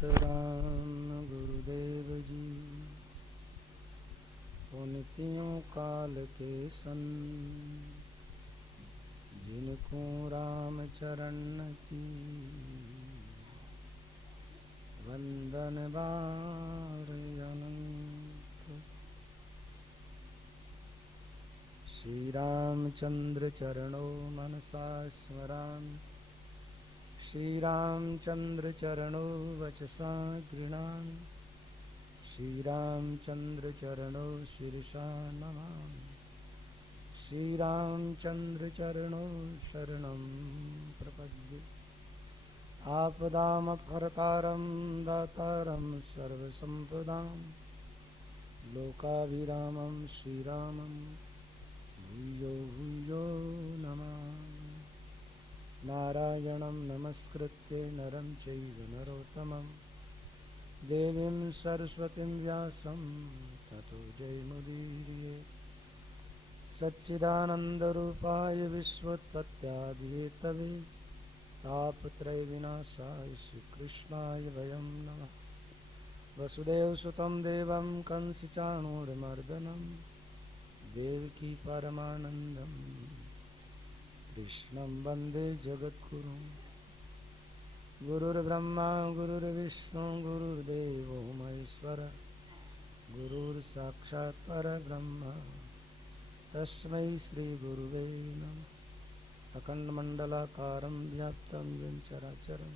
प्रणाम गुरुदेव जी। पुनितियों काल के सन जिनको राम चरण की वंदन बार अनंत। श्री रामचंद्र चरणों मनसा स्मरामि, श्री रामचंद्र चरणों वचसा गृह्णामि, श्री रामचंद्र चरणों शिरसा नमामि, श्री रामचंद्र चरणों शरणं प्रपद्ये। आपदामपहर्तारं दातारं सर्वसंपदां लोकाभिरामं श्रीरामं भूयो भूयो नमामि। नारायणं नमस्कृत्य नरं चैव नरोत्तमं देवीं सरस्वतीं व्यासं ततो जयमुदीरये। सच्चिदानन्दरूपाय विश्वोत्पत्त्यादिहेतवे तापत्रयविनाशाय श्रीकृष्णाय वयं नमः। वसुदेवसुतं देवं कंसचाणूरमर्दनं देवकी परमानन्दं कृष्णं वन्दे जगद्गुरुं। गुरुर्ब्रह्मा गुरुर्विष्णु गुरुर्देवो महेश्वर, गुरुर्साक्षात् परब्रह्म तस्मै श्रीगुरुवे नमः। अखण्डमण्डलाकारं व्याप्तं येन चराचरं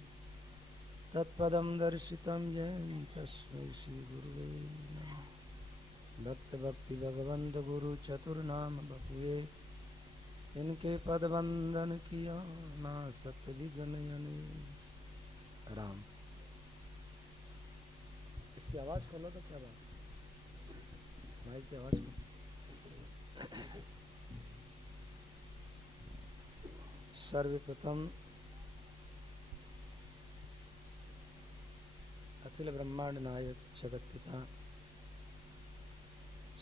तत्पदं दर्शितं येन तस्मै श्रीगुरुवे नमः। भक्ति भगवंत गुरु चतुर्नाम बपुए, इनके पद वंदन किया ना सत विघ्न राम। इसकी आवाज खोलो तो क्या बात, माइक की आवाज खोलो। सर्वप्रथम अखिल ब्रह्मांड नायक जगत पिता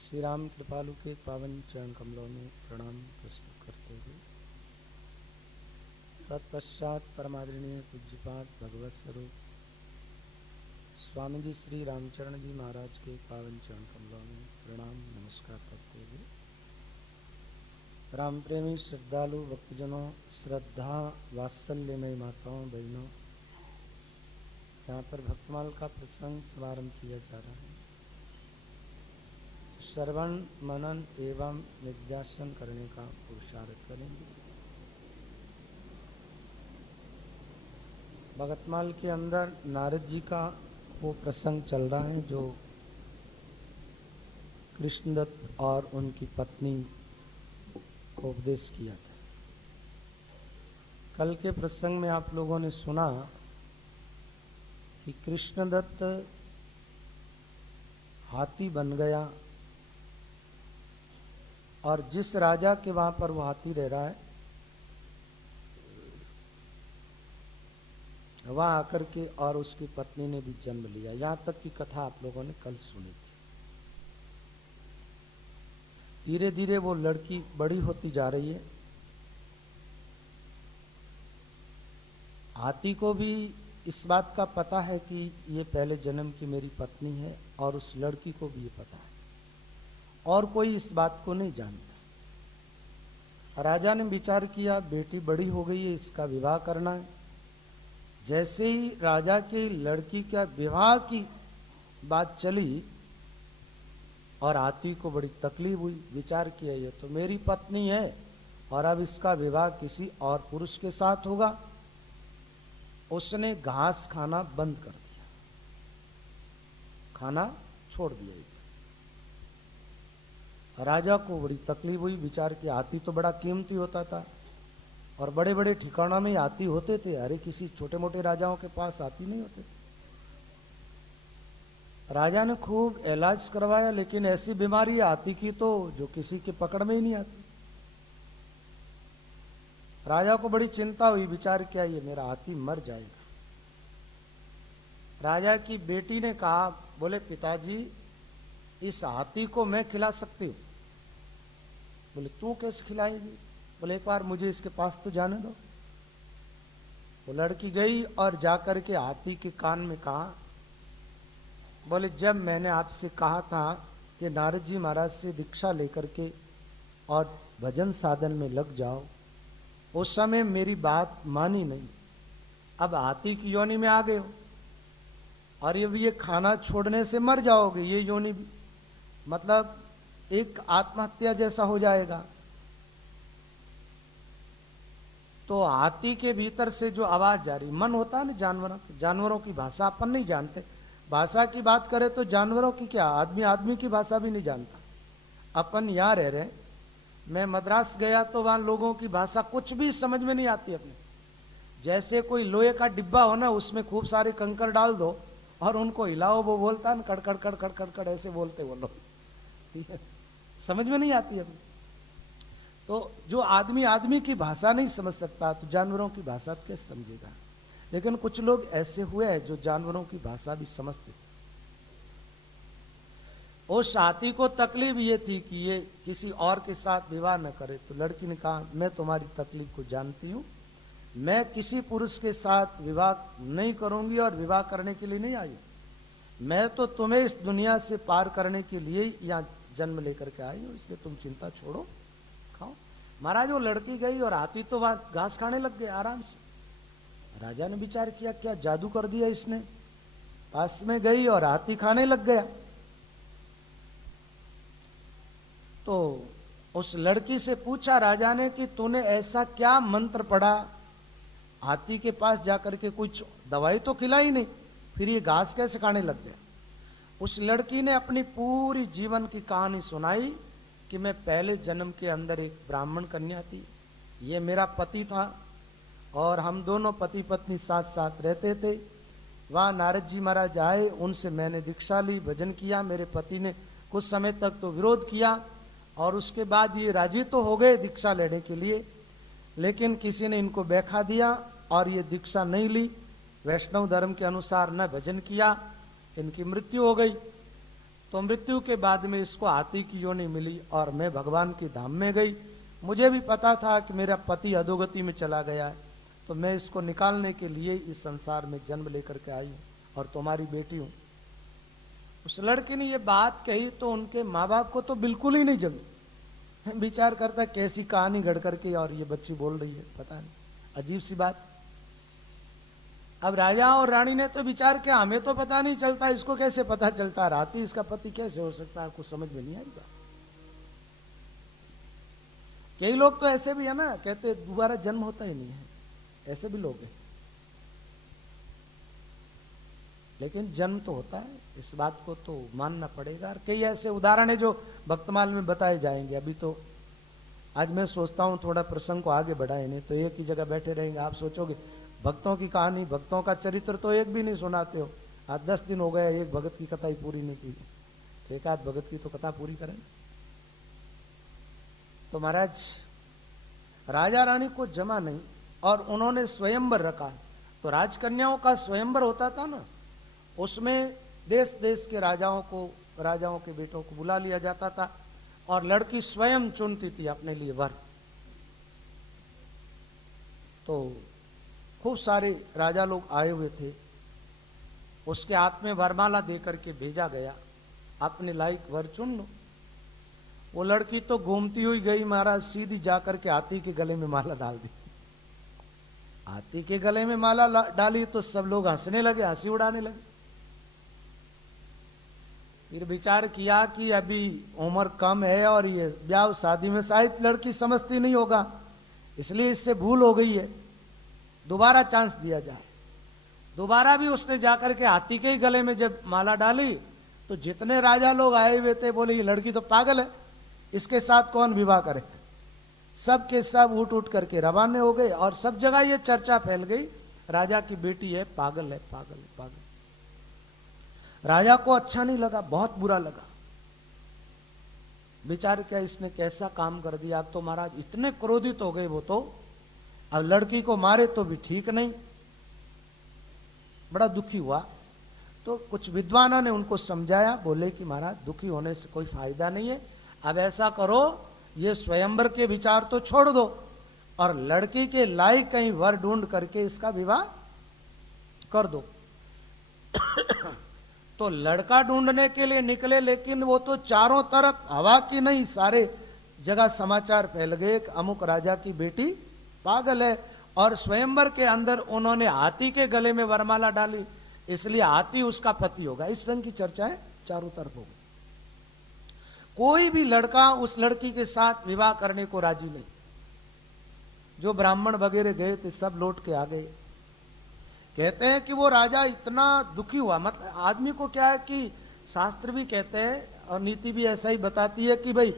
श्री राम कृपालु के पावन चरण कमलों में प्रणाम प्रस्तुत करते हुए तत्पश्चात परमादरणीय पूज्यपाद भगवत स्वरूप स्वामी जी श्री रामचरण जी महाराज के पावन चरण कमलों में प्रणाम नमस्कार करते हुए राम प्रेमी श्रद्धालु भक्तजनों, श्रद्धा वात्सल्यमय माताओं बहनों, यहाँ पर भक्तमाल का प्रसंग समारंभ किया जा रहा है। श्रवण मनन एवं निध्यासन करने का पुरुषार्थ करेंगे। भगतमाल के अंदर नारद जी का वो प्रसंग चल रहा है जो कृष्णदत्त और उनकी पत्नी को उपदेश किया था। कल के प्रसंग में आप लोगों ने सुना कि कृष्णदत्त हाथी बन गया और जिस राजा के वहां पर वो हाथी रह रहा है वहां आकर के और उसकी पत्नी ने भी जन्म लिया। यहां तक की कथा आप लोगों ने कल सुनी थी। धीरे धीरे वो लड़की बड़ी होती जा रही है। हाथी को भी इस बात का पता है कि ये पहले जन्म की मेरी पत्नी है और उस लड़की को भी ये पता है और कोई इस बात को नहीं जानता। राजा ने विचार किया बेटी बड़ी हो गई है, इसका विवाह करना है। जैसे ही राजा की लड़की का विवाह की बात चली और हाथी को बड़ी तकलीफ हुई। विचार किया ये तो मेरी पत्नी है और अब इसका विवाह किसी और पुरुष के साथ होगा। उसने घास खाना बंद कर दिया, खाना छोड़ दिया। राजा को बड़ी तकलीफ हुई। विचार किया हाथी तो बड़ा कीमती होता था और बड़े बड़े ठिकानों में हाथी होते थे। अरे किसी छोटे मोटे राजाओं के पास हाथी नहीं होते। राजा ने खूब इलाज करवाया लेकिन ऐसी बीमारी हाथी की तो जो किसी के पकड़ में ही नहीं आती। राजा को बड़ी चिंता हुई। विचार किया ये मेरा हाथी मर जाएगा। राजा की बेटी ने कहा, बोले पिताजी इस हाथी को मैं खिला सकती हूं। बोले तू कैसे खिलाएगी? बोले एक बार मुझे इसके पास तो जाने दो। वो लड़की गई और जाकर के हाथी के कान में कहा बोले जब मैंने आपसे कहा था कि नारद जी महाराज से दीक्षा लेकर के और भजन साधन में लग जाओ, उस समय मेरी बात मानी नहीं। अब हाथी की योनि में आ गए हो और ये खाना छोड़ने से मर जाओगे। ये योनि मतलब एक आत्महत्या जैसा हो जाएगा। तो हाथी के भीतर से जो आवाज जा रही, मन होता है ना जानवरों की भाषा अपन नहीं जानते। भाषा की बात करें तो जानवरों की क्या, आदमी की भाषा भी नहीं जानता। अपन यहां रह रहे, मैं मद्रास गया तो वहां लोगों की भाषा कुछ भी समझ में नहीं आती अपने। जैसे कोई लोहे का डिब्बा हो ना, उसमें खूब सारे कंकर डाल दो और उनको हिलाओ, वो बोलता है कड़कड़ कड़कड़ कड़कड़ ऐसे बोलते वो लोग, ठीक है, समझ में नहीं आती अपने। तो जो आदमी की भाषा नहीं समझ सकता तो जानवरों की भाषा कैसे समझेगा। लेकिन कुछ लोग ऐसे हुए हैं जो जानवरों की भाषा भी समझते। उस हाथी को तकलीफ ये थी कि ये किसी और के साथ विवाह न करे। तो लड़की ने कहा मैं तुम्हारी तकलीफ को जानती हूं, मैं किसी पुरुष के साथ विवाह नहीं करूंगी और विवाह करने के लिए नहीं आई। मैं तो तुम्हें इस दुनिया से पार करने के लिए यहाँ जन्म लेकर के आई हूं, इसलिए तुम चिंता छोड़ो, खाओ। महाराज वो लड़की गई और हाथी तो वहां घास खाने लग गए आराम से। राजा ने विचार किया क्या जादू कर दिया इसने, पास में गई और हाथी खाने लग गया। तो उस लड़की से पूछा राजा ने कि तूने ऐसा क्या मंत्र पढ़ा, हाथी के पास जाकर के कुछ दवाई तो खिलाई नहीं, फिर ये घास कैसे खाने लग गया। उस लड़की ने अपनी पूरी जीवन की कहानी सुनाई कि मैं पहले जन्म के अंदर एक ब्राह्मण कन्या थी, ये मेरा पति था और हम दोनों पति पत्नी साथ साथ रहते थे। वहां नारद जी महाराज आए, उनसे मैंने दीक्षा ली, भजन किया। मेरे पति ने कुछ समय तक तो विरोध किया और उसके बाद ये राजी तो हो गए दीक्षा लेने के लिए, लेकिन किसी ने इनको बैठा दिया और ये दीक्षा नहीं ली, वैष्णव धर्म के अनुसार न भजन किया, इनकी मृत्यु हो गई। तो मृत्यु के बाद में इसको हाथी की योनि मिली और मैं भगवान के धाम में गई। मुझे भी पता था कि मेरा पति अधोगति में चला गया है, तो मैं इसको निकालने के लिए इस संसार में जन्म लेकर के आई हूं और तुम्हारी बेटी हूं। उस लड़के ने ये बात कही तो उनके माँ बाप को तो बिल्कुल ही नहीं जमी। विचार करता कैसी कहानी गढ़ करके और ये बच्ची बोल रही है, पता नहीं, अजीब सी बात। अब राजा और रानी ने तो विचार किया हमें तो पता नहीं चलता, इसको कैसे पता चलता, राती इसका पति कैसे हो सकता है, कुछ समझ में नहीं आएगा। कई लोग तो ऐसे भी है ना, कहते दोबारा जन्म होता ही नहीं है, ऐसे भी लोग हैं। लेकिन जन्म तो होता है, इस बात को तो मानना पड़ेगा। और कई ऐसे उदाहरण है जो भक्तमाल में बताए जाएंगे। अभी तो आज मैं सोचता हूं थोड़ा प्रसंग को आगे बढ़ाए, नहीं तो एक ही जगह बैठे रहेंगे। आप सोचोगे भक्तों की कहानी, भक्तों का चरित्र तो एक भी नहीं सुनाते हो। आज 10 दिन हो गए एक भगत की कथा ही पूरी नहीं की, एक आध भगत की तो कथा पूरी करें। तो महाराज राजा रानी को जमा नहीं और उन्होंने स्वयंवर रखा। तो राजकन्याओं का स्वयंवर होता था ना, उसमें देश देश के राजाओं के बेटों को बुला लिया जाता था और लड़की स्वयं चुनती थी अपने लिए वर। तो खूब सारे राजा लोग आए हुए थे, उसके हाथ में वरमाला देकर के भेजा गया, अपने लायक वर चुन लो। वो लड़की तो घूमती हुई गई महाराज, सीधी जाकर के हाथी के गले में माला डाल दी। हाथी के गले में माला डाली तो सब लोग हंसने लगे, हंसी उड़ाने लगे। फिर विचार किया कि अभी उम्र कम है और ये ब्याह शादी में शायद लड़की समझती नहीं होगा, इसलिए इससे भूल हो गई है, दोबारा चांस दिया जाए। दोबारा भी उसने जाकर के हाथी के ही गले में जब माला डाली तो जितने राजा लोग आए हुए थे बोले ये लड़की तो पागल है, इसके साथ कौन विवाह करे। सब के सब उठ उठ करके रवाने हो गए और सब जगह ये चर्चा फैल गई, राजा की बेटी है, पागल है, पागल है, पागल। राजा को अच्छा नहीं लगा, बहुत बुरा लगा। विचार क्या इसने कैसा काम कर दिया। अब तो महाराज इतने क्रोधित हो गए वो तो, अब लड़की को मारे तो भी ठीक नहीं, बड़ा दुखी हुआ। तो कुछ विद्वानों ने उनको समझाया, बोले कि महाराज दुखी होने से कोई फायदा नहीं है, अब ऐसा करो ये स्वयंवर के विचार तो छोड़ दो और लड़की के लायक कहीं वर ढूंढ करके इसका विवाह कर दो। तो लड़का ढूंढने के लिए निकले, लेकिन वो तो चारों तरफ हवा की नहीं, सारे जगह समाचार फैल गए कि अमुक राजा की बेटी पागल है, और स्वयंवर के अंदर उन्होंने हाथी के गले में वरमाला डाली, इसलिए हाथी उसका पति होगा। इस ढंग की चर्चाएं चारों तरफ हो गई। कोई भी लड़का उस लड़की के साथ विवाह करने को राजी नहीं। जो ब्राह्मण वगैरह गए थे सब लौट के आ गए। कहते हैं कि वो राजा इतना दुखी हुआ, मतलब आदमी को क्या है कि शास्त्र भी कहते हैं और नीति भी ऐसा ही बताती है कि भाई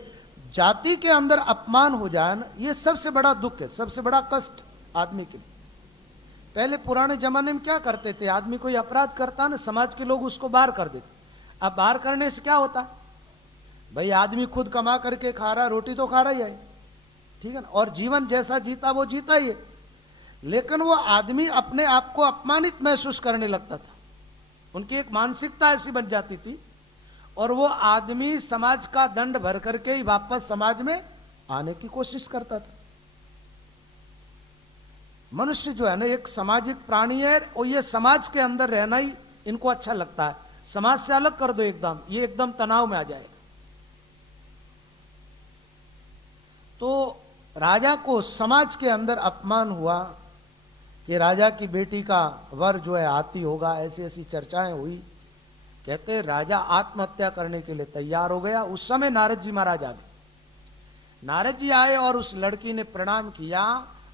जाति के अंदर अपमान हो जाए ना, ये सबसे बड़ा दुख है, सबसे बड़ा कष्ट आदमी के लिए। पहले पुराने जमाने में क्या करते थे, आदमी कोई अपराध करता ना, समाज के लोग उसको बाहर कर देते। अब बाहर करने से क्या होता, भाई आदमी खुद कमा करके खा रहा, रोटी तो खा रहा ही है, ठीक है ना, और जीवन जैसा जीता वो जीता ही है। लेकिन वो आदमी अपने आप को अपमानित महसूस करने लगता था, उनकी एक मानसिकता ऐसी बन जाती थी, और वो आदमी समाज का दंड भर करके ही वापस समाज में आने की कोशिश करता था। मनुष्य जो है ना एक सामाजिक प्राणी है, और ये समाज के अंदर रहना ही इनको अच्छा लगता है। समाज से अलग कर दो एकदम, ये एकदम तनाव में आ जाएगा। तो राजा को समाज के अंदर अपमान हुआ कि राजा की बेटी का वर जो है हाथी होगा, ऐसी ऐसी चर्चाएं हुई। कहते राजा आत्महत्या करने के लिए तैयार हो गया। उस समय नारद जी महाराज आ गए। नारद जी आए और उस लड़की ने प्रणाम किया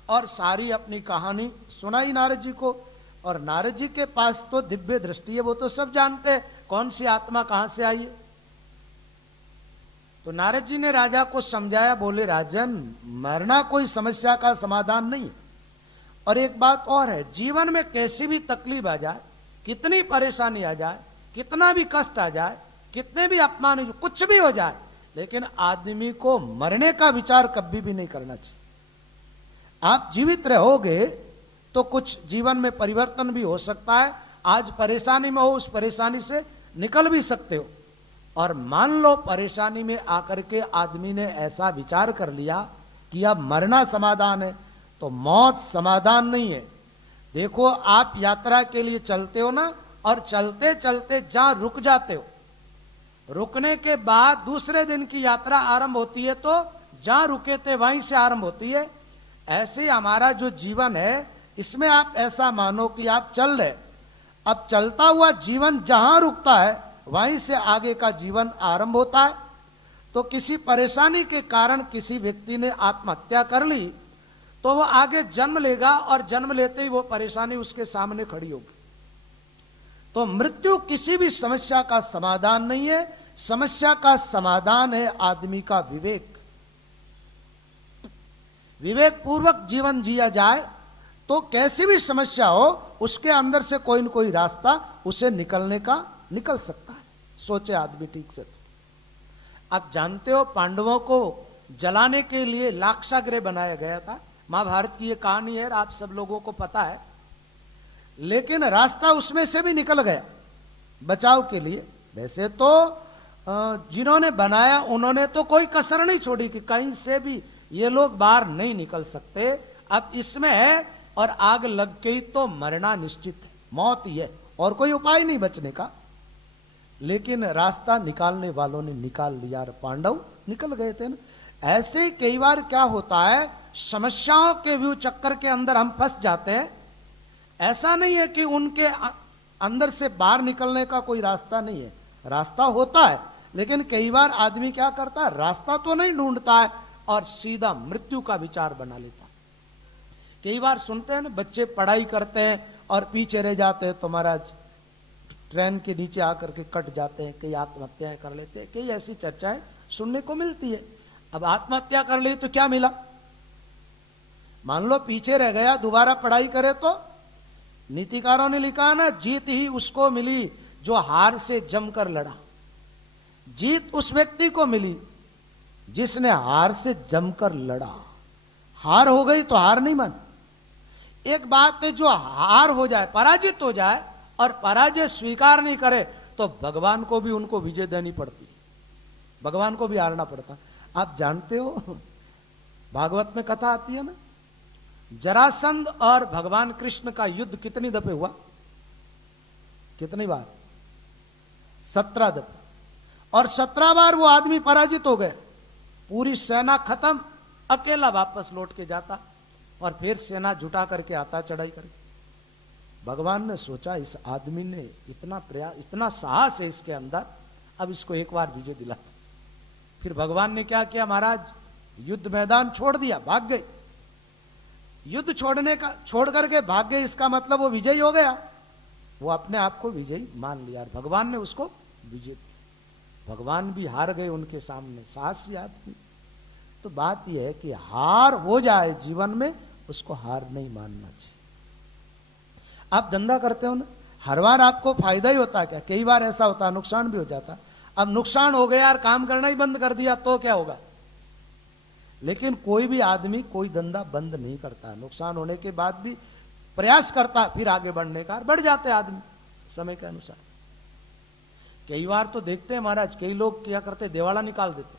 और सारी अपनी कहानी सुनाई नारद जी को। और नारद जी के पास तो दिव्य दृष्टि है, वो तो सब जानते हैं कौन सी आत्मा कहां से आई है। तो नारद जी ने राजा को समझाया, बोले राजन मरना कोई समस्या का समाधान नहीं, और एक बात और है, जीवन में कैसी भी तकलीफ आ जाए, कितनी परेशानी आ जाए, कितना भी कष्ट आ जाए, कितने भी अपमान, कुछ भी हो जाए, लेकिन आदमी को मरने का विचार कभी भी नहीं करना चाहिए। आप जीवित रहोगे तो कुछ जीवन में परिवर्तन भी हो सकता है। आज परेशानी में हो, उस परेशानी से निकल भी सकते हो। और मान लो परेशानी में आकर के आदमी ने ऐसा विचार कर लिया कि अब मरना समाधान है, तो मौत समाधान नहीं है। देखो आप यात्रा के लिए चलते हो ना, और चलते चलते जहां रुक जाते हो, रुकने के बाद दूसरे दिन की यात्रा आरंभ होती है, तो जहां रुके थे वहीं से आरंभ होती है। ऐसे हमारा जो जीवन है, इसमें आप ऐसा मानो कि आप चल रहे, अब चलता हुआ जीवन जहां रुकता है वहीं से आगे का जीवन आरंभ होता है। तो किसी परेशानी के कारण किसी व्यक्ति ने आत्महत्या कर ली, तो वो आगे जन्म लेगा, और जन्म लेते ही वो परेशानी उसके सामने खड़ी होगी। तो मृत्यु किसी भी समस्या का समाधान नहीं है, समस्या का समाधान है आदमी का विवेक। विवेक पूर्वक जीवन जिया जाए तो कैसी भी समस्या हो, उसके अंदर से कोई न कोई रास्ता उसे निकलने का निकल सकता है, सोचे आदमी ठीक से। तो आप जानते हो पांडवों को जलाने के लिए लाक्षागृह बनाया गया था। महाभारत की ये कहानी है, आप सब लोगों को पता है। लेकिन रास्ता उसमें से भी निकल गया बचाव के लिए। वैसे तो जिन्होंने बनाया उन्होंने तो कोई कसर नहीं छोड़ी कि कहीं से भी ये लोग बाहर नहीं निकल सकते। अब इसमें है और आग लग गई तो मरना निश्चित है, मौत ही है, और कोई उपाय नहीं बचने का। लेकिन रास्ता निकालने वालों ने निकाल लिया, पांडव निकल गए थे ना। ऐसे ही कई बार क्या होता है, समस्याओं के व्यू चक्कर के अंदर हम फंस जाते हैं। ऐसा नहीं है कि उनके अंदर से बाहर निकलने का कोई रास्ता नहीं है, रास्ता होता है। लेकिन कई बार आदमी क्या करता है, रास्ता तो नहीं ढूंढता है और सीधा मृत्यु का विचार बना लेता है। कई बार सुनते हैं ना, बच्चे पढ़ाई करते हैं और पीछे रह जाते हैं, तो महाराज ट्रेन के नीचे आकर के कट जाते हैं, कई आत्महत्याएं कर लेते हैं, कई ऐसी चर्चाएं सुनने को मिलती है। अब आत्महत्या कर ली तो क्या मिला, मान लो पीछे रह गया, दोबारा पढ़ाई करे तो नीतिकारों ने लिखा ना, जीत ही उसको मिली जो हार से जमकर लड़ा। जीत उस व्यक्ति को मिली जिसने हार से जमकर लड़ा। हार हो गई तो हार नहीं मान। एक बात है, जो हार हो जाए, पराजित हो जाए और पराजय स्वीकार नहीं करे, तो भगवान को भी उनको विजय देनी पड़ती है, भगवान को भी हारना पड़ता। आप जानते हो भागवत में कथा आती है ना, जरासंध और भगवान कृष्ण का युद्ध कितनी दफे हुआ, कितनी बार? 17 दफे, और 17 बार वो आदमी पराजित हो गए। पूरी सेना खत्म, अकेला वापस लौट के जाता और फिर सेना जुटा करके आता चढ़ाई करके। भगवान ने सोचा इस आदमी ने इतना प्रयास, इतना साहस है इसके अंदर, अब इसको एक बार विजय दिलाता। फिर भगवान ने क्या किया महाराज, युद्ध मैदान छोड़ दिया, भाग गए। युद्ध छोड़ करके भाग गए, इसका मतलब वो विजयी हो गया। वो अपने आप को विजयी मान लिया और भगवान ने उसको विजय दिया। भगवान भी हार गए उनके सामने, साहसी आदमी। तो बात यह है कि हार हो जाए जीवन में, उसको हार नहीं मानना चाहिए। आप धंधा करते हो ना, हर बार आपको फायदा ही होता है क्या? कई बार ऐसा होता है नुकसान भी हो जाता। अब नुकसान हो गया यार, काम करना ही बंद कर दिया तो क्या होगा? लेकिन कोई भी आदमी कोई धंधा बंद नहीं करता, नुकसान होने के बाद भी प्रयास करता फिर आगे बढ़ने का, बढ़ जाते आदमी समय के अनुसार। कई बार तो देखते हैं महाराज, कई लोग क्या करते, दिवाला निकाल देते,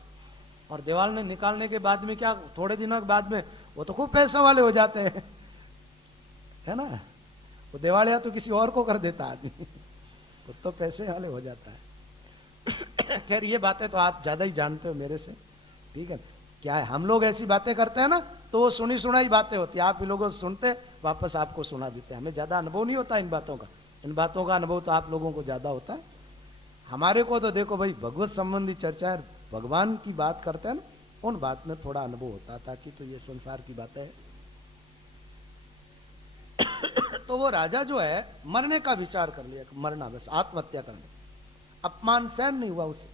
और दिवाला निकालने के बाद में क्या, थोड़े दिनों के बाद में वो तो खूब पैसे वाले हो जाते हैं, है ना। वो दिवालिया तो किसी और को कर देता आदमी, वो तो पैसे वाले हो जाता है। खैर ये बातें तो आप ज्यादा ही जानते हो मेरे से, ठीक है। क्या है, हम लोग ऐसी बातें करते हैं ना, तो वो सुनी सुनाई बातें होती है, आप लोगों से सुनते वापस आपको सुना देते हैं। हमें ज्यादा अनुभव नहीं होता इन बातों का, इन बातों का अनुभव तो आप लोगों को ज्यादा होता है। हमारे को तो देखो भाई, भगवत संबंधी चर्चा है, भगवान की बात करते हैं ना, उन बात में थोड़ा अनुभव होता था कि तो ये संसार की बातें है। तो वो राजा जो है मरने का विचार कर लिया, मरना, बस आत्महत्या करने, अपमान सहन नहीं हुआ उसे।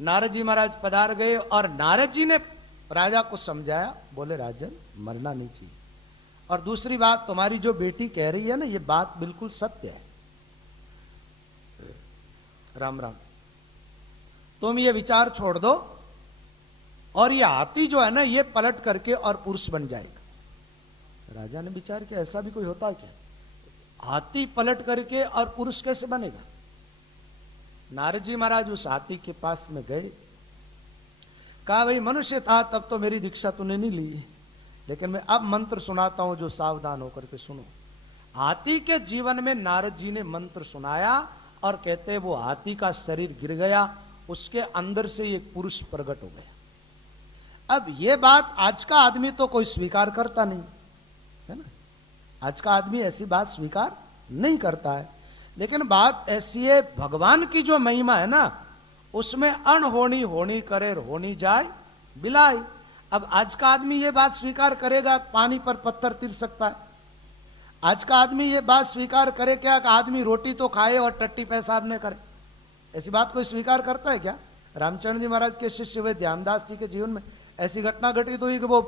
नारद जी महाराज पधार गए और नारद जी ने राजा को समझाया, बोले राजन मरना नहीं चाहिए, और दूसरी बात, तुम्हारी जो बेटी कह रही है ना, ये बात बिल्कुल सत्य है। राम राम, तुम ये विचार छोड़ दो, और ये हाथी जो है ना, ये पलट करके और पुरुष बन जाएगा। राजा ने विचार किया, ऐसा भी कोई होता है क्या, हाथी पलट करके और पुरुष कैसे बनेगा? नारद जी महाराज उस हाथी के पास में गए, कहा भाई मनुष्य था तब तो मेरी दीक्षा तूने नहीं ली, लेकिन मैं अब मंत्र सुनाता हूं जो सावधान होकर के सुनो। हाथी के जीवन में नारद जी ने मंत्र सुनाया और कहते वो हाथी का शरीर गिर गया, उसके अंदर से एक पुरुष प्रकट हो गया। अब ये बात आज का आदमी तो कोई स्वीकार करता नहीं है ना, आज का आदमी ऐसी बात स्वीकार नहीं करता है। लेकिन बात ऐसी है, भगवान की जो महिमा है ना, उसमें अनहोनी होनी करे होनी जाए बिलाई। अब आज का आदमी ये बात स्वीकार करेगा, पानी पर पत्थर तिर सकता है। आज का आदमी ये बात स्वीकार करे क्या कि आदमी रोटी तो खाए और टट्टी पेशाब न करे? ऐसी बात कोई स्वीकार करता है क्या? रामचंद्र जी महाराज के शिष्य हुए ध्यानदास जी के जीवन में ऐसी घटना घटित हुई कि वो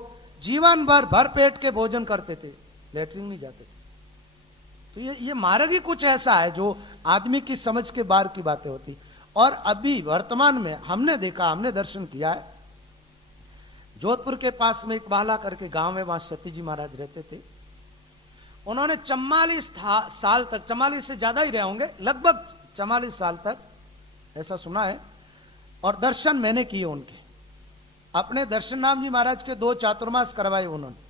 जीवन भर पेट के भोजन करते थे, लेटरिन नहीं जाते। तो ये मार्ग ही कुछ ऐसा है जो आदमी की समझ के बाहर की बातें होती। और अभी वर्तमान में हमने देखा, हमने दर्शन किया है, जोधपुर के पास में एक बाला करके गांव है, वहां सती जी महाराज रहते थे। उन्होंने 44 साल तक, 44 से ज्यादा ही रहे होंगे, लगभग 44 साल तक, ऐसा सुना है। और दर्शन मैंने किए उनके, अपने दर्शन राम जी महाराज के 2 चातुर्मास करवाए उन्होंने।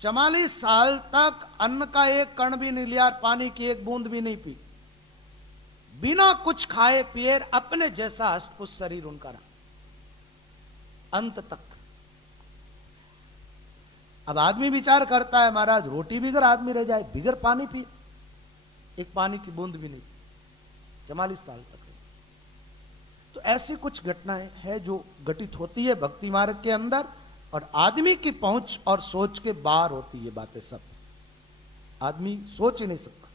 44 साल तक अन्न का एक कण भी नहीं लिया, पानी की एक बूंद भी नहीं पी, बिना कुछ खाए पिए अपने जैसा हष्टपुष्ट शरीर उनका रहा अंत तक। अब आदमी विचार करता है महाराज, रोटी बिगर आदमी रह जाए, बिगर पानी पी, एक पानी की बूंद भी नहीं, 44 साल तक। तो ऐसी कुछ घटनाएं हैं जो घटित होती है भक्ति मार्ग के अंदर, और आदमी की पहुंच और सोच के बाहर होती है बातें सब, आदमी सोच ही नहीं सकता।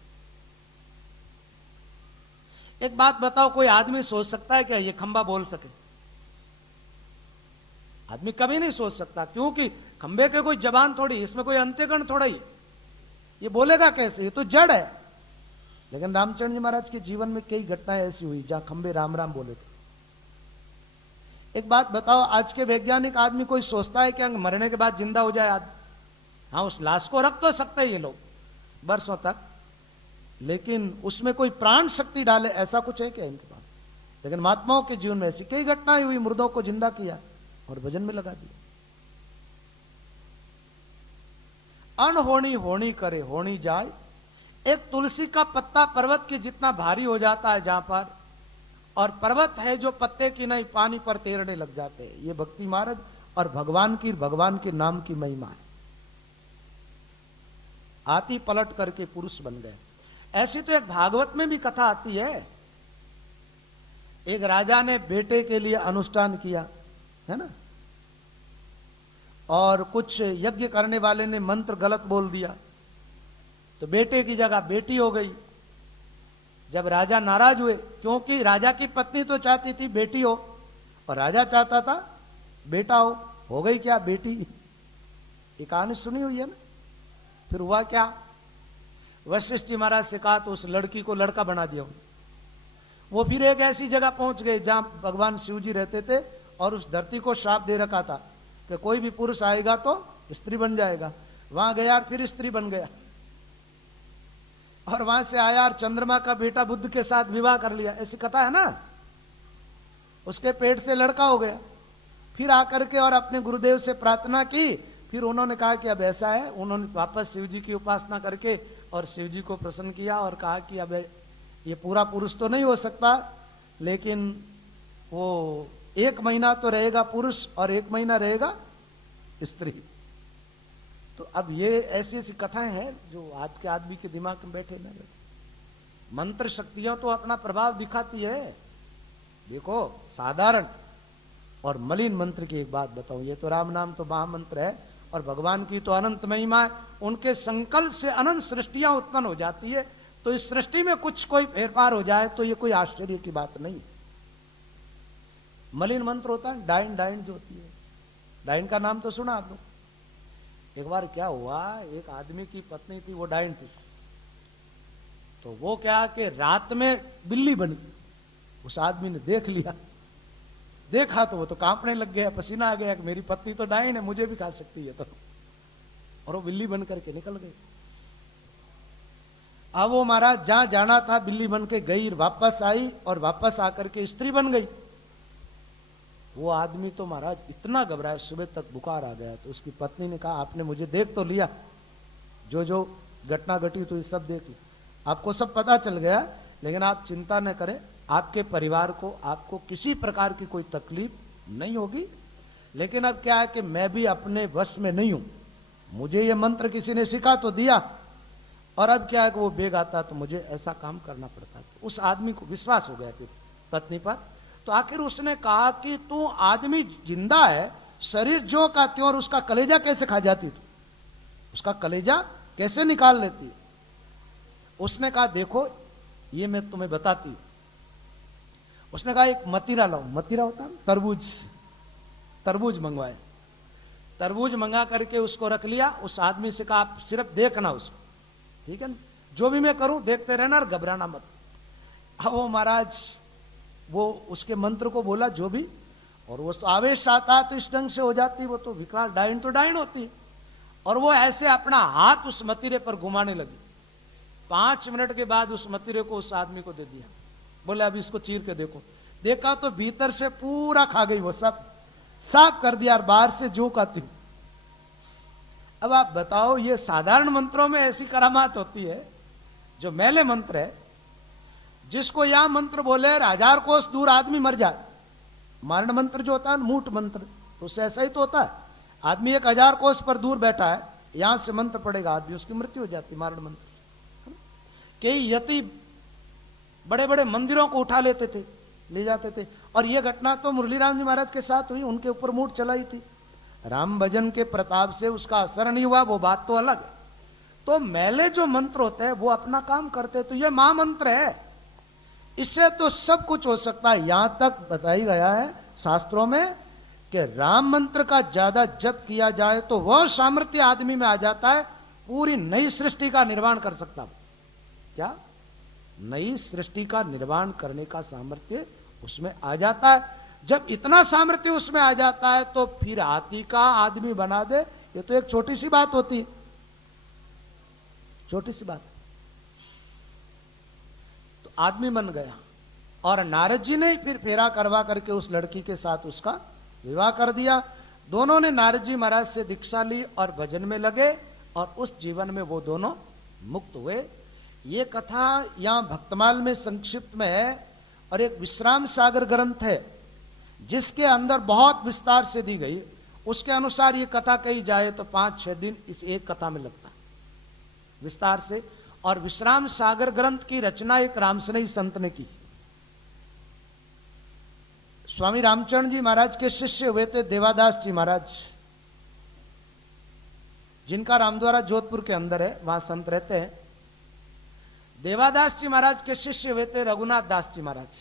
एक बात बताओ, कोई आदमी सोच सकता है क्या ये खंबा बोल सके? आदमी कभी नहीं सोच सकता, क्योंकि खंबे के कोई जबान थोड़ी, इसमें कोई अंत्यकण थोड़ा ही, ये बोलेगा कैसे, ये तो जड़ है। लेकिन रामचंद्र जी महाराज के जीवन में कई घटनाएं ऐसी हुई जहां खंबे राम राम बोले थे। एक बात बताओ, आज के वैज्ञानिक आदमी कोई सोचता है कि मरने के बाद जिंदा हो जाए आदमी? हाँ, उस लाश को रख तो सकते हैं ये लोग वर्षों तक, लेकिन उसमें कोई प्राण शक्ति डाले ऐसा कुछ है क्या इनके पास? लेकिन महात्माओं के जीवन में ऐसी कई घटनाएं हुई, मुर्दों को जिंदा किया और भजन में लगा दिया। अनहोनी होनी करे होनी जाए, एक तुलसी का पत्ता पर्वत के जितना भारी हो जाता है जहां पर, और पर्वत है जो पत्ते की नहीं पानी पर तैरने लग जाते हैं। ये भक्ति मार्ग और भगवान के नाम की महिमा है। आती पलट करके पुरुष बन गए। ऐसी तो एक भागवत में भी कथा आती है। एक राजा ने बेटे के लिए अनुष्ठान किया, है ना, और कुछ यज्ञ करने वाले ने मंत्र गलत बोल दिया, तो बेटे की जगह बेटी हो गई। जब राजा नाराज हुए, क्योंकि राजा की पत्नी तो चाहती थी बेटी हो और राजा चाहता था बेटा हो गई क्या बेटी। ये कहानी सुनी हुई है ना। फिर हुआ क्या, वशिष्ठ जी महाराज से कहा तो उस लड़की को लड़का बना दिया। वो फिर एक ऐसी जगह पहुंच गए जहां भगवान शिव जी रहते थे, और उस धरती को श्राप दे रखा था कि कोई भी पुरुष आएगा तो स्त्री बन जाएगा। वहां गया और फिर स्त्री बन गया, और वहां से आया और चंद्रमा का बेटा बुद्ध के साथ विवाह कर लिया। ऐसी कथा है ना। उसके पेट से लड़का हो गया। फिर आकर के और अपने गुरुदेव से प्रार्थना की। फिर उन्होंने कहा कि अब ऐसा है, उन्होंने वापस शिव जी की उपासना करके और शिव जी को प्रसन्न किया और कहा कि अब ये पूरा पुरुष तो नहीं हो सकता, लेकिन वो 1 महीना तो रहेगा पुरुष और 1 महीना रहेगा स्त्री। तो अब ये ऐसी ऐसी कथाएं हैं जो आज के आदमी के दिमाग में बैठे ना बैठे। मंत्र शक्तियां तो अपना प्रभाव दिखाती है। देखो, साधारण और मलिन मंत्र की एक बात बताऊं, ये तो राम नाम तो महामंत्र है और भगवान की तो अनंत महिमा है। उनके संकल्प से अनंत सृष्टियां उत्पन्न हो जाती है, तो इस सृष्टि में कुछ कोई फेरफार हो जाए तो ये कोई आश्चर्य की बात नहीं। मलिन मंत्र होता है डाइन, डाइन जो होती है, डाइन का नाम तो सुना आप लोग। एक बार क्या हुआ, एक आदमी की पत्नी थी, वो डाइन थी। तो वो क्या कि रात में बिल्ली बनी। उस आदमी ने देख लिया, देखा तो वो तो कांपने लग गया, पसीना आ गया कि मेरी पत्नी तो डाइन है, मुझे भी खा सकती है। तो और वो बिल्ली बन करके निकल गई। अब वो महाराज जहां जाना था बिल्ली बन के गई, वापस आई और वापस आकर के स्त्री बन गई। वो आदमी तो महाराज इतना घबराया, सुबह तक बुखार आ गया। तो उसकी पत्नी ने कहा आपने मुझे देख तो लिया, जो जो घटना घटी तो ये सब देख लिया, आपको सब पता चल गया, लेकिन आप चिंता न करें, आपके परिवार को आपको किसी प्रकार की कोई तकलीफ नहीं होगी। लेकिन अब क्या है कि मैं भी अपने वश में नहीं हूं, मुझे ये मंत्र किसी ने सिखा तो दिया, और अब क्या है कि वो बेग आता तो मुझे ऐसा काम करना पड़ता। उस आदमी को विश्वास हो गया फिर पत्नी पर। तो आखिर उसने कहा कि तू आदमी जिंदा है, शरीर जो का त्यों, और उसका कलेजा कैसे खा जाती तू, उसका कलेजा कैसे निकाल लेती। उसने कहा देखो ये मैं तुम्हें बताती हूं। उसने कहा एक मतीरा लाओ, मतीरा होता है तरबूज, तरबूज मंगवाए। तरबूज मंगा करके उसको रख लिया। उस आदमी से कहा आप सिर्फ देखना उसको, ठीक है ना, जो भी मैं करूं देखते रहना और घबराना मत। अब वो महाराज वो उसके मंत्र को बोला जो भी, और वो तो आवेश आता तो इस ढंग से हो जाती, वो तो विकराल डाइन तो डाइन होती। और वो ऐसे अपना हाथ उस मतीरे पर घुमाने लगी। 5 मिनट के बाद उस मतीरे को उस आदमी को दे दिया। बोले अब इसको चीर के देखो। देखा तो भीतर से पूरा खा गई, वो सब साफ कर दिया और बाहर से जो खाती। अब आप बताओ, ये साधारण मंत्रों में ऐसी करामात होती है। जो मैले मंत्र है, जिसको यह मंत्र बोले 1000 कोस दूर आदमी मर जाए। मारण मंत्र जो होता है मूठ मंत्र, तो उससे ऐसा ही तो होता है। आदमी 1000 कोस पर दूर बैठा है, यहां से मंत्र पड़ेगा आदमी, उसकी मृत्यु हो जाती। मारण मंत्र कई यति बड़े बड़े मंदिरों को उठा लेते थे, ले जाते थे। और यह घटना तो मुरली राम जी महाराज के साथ हुई, उनके ऊपर मूठ चलाई थी। राम भजन के प्रताप से उसका असर नहीं हुआ, वो बात तो अलग है। तो मैले जो मंत्र होते हैं वो अपना काम करते, तो यह महामंत्र है, इससे तो सब कुछ हो सकता है। यहां तक बताई गया है शास्त्रों में कि राम मंत्र का ज्यादा जप किया जाए तो वह सामर्थ्य आदमी में आ जाता है, पूरी नई सृष्टि का निर्माण कर सकता है। क्या नई सृष्टि का निर्माण करने का सामर्थ्य उसमें आ जाता है। जब इतना सामर्थ्य उसमें आ जाता है तो फिर हाथी का आदमी बना दे, ये तो एक छोटी सी बात होती, छोटी सी बात। तो आदमी बन गया, और नारद जी ने फिर फेरा करवा करके उस लड़की के साथ उसका विवाह कर दिया। दोनों ने नारद जी महाराज से दीक्षा ली और भजन में लगे, और उस जीवन में वो दोनों मुक्त हुए। ये कथा यहां भक्तमाल में संक्षिप्त में है और एक विश्राम सागर ग्रंथ है जिसके अंदर बहुत विस्तार से दी गई। उसके अनुसार ये कथा कही जाए तो 5-6 दिन इस एक कथा में लगता है विस्तार से। और विश्राम सागर ग्रंथ की रचना एक रामसनेही संत ने की। स्वामी रामचरण जी महाराज के शिष्य हुए थे देवादास जी महाराज, जिनका रामद्वारा जोधपुर के अंदर है, वहां संत रहते हैं। देवादास जी महाराज के शिष्य हुए थे रघुनाथ दास जी महाराज।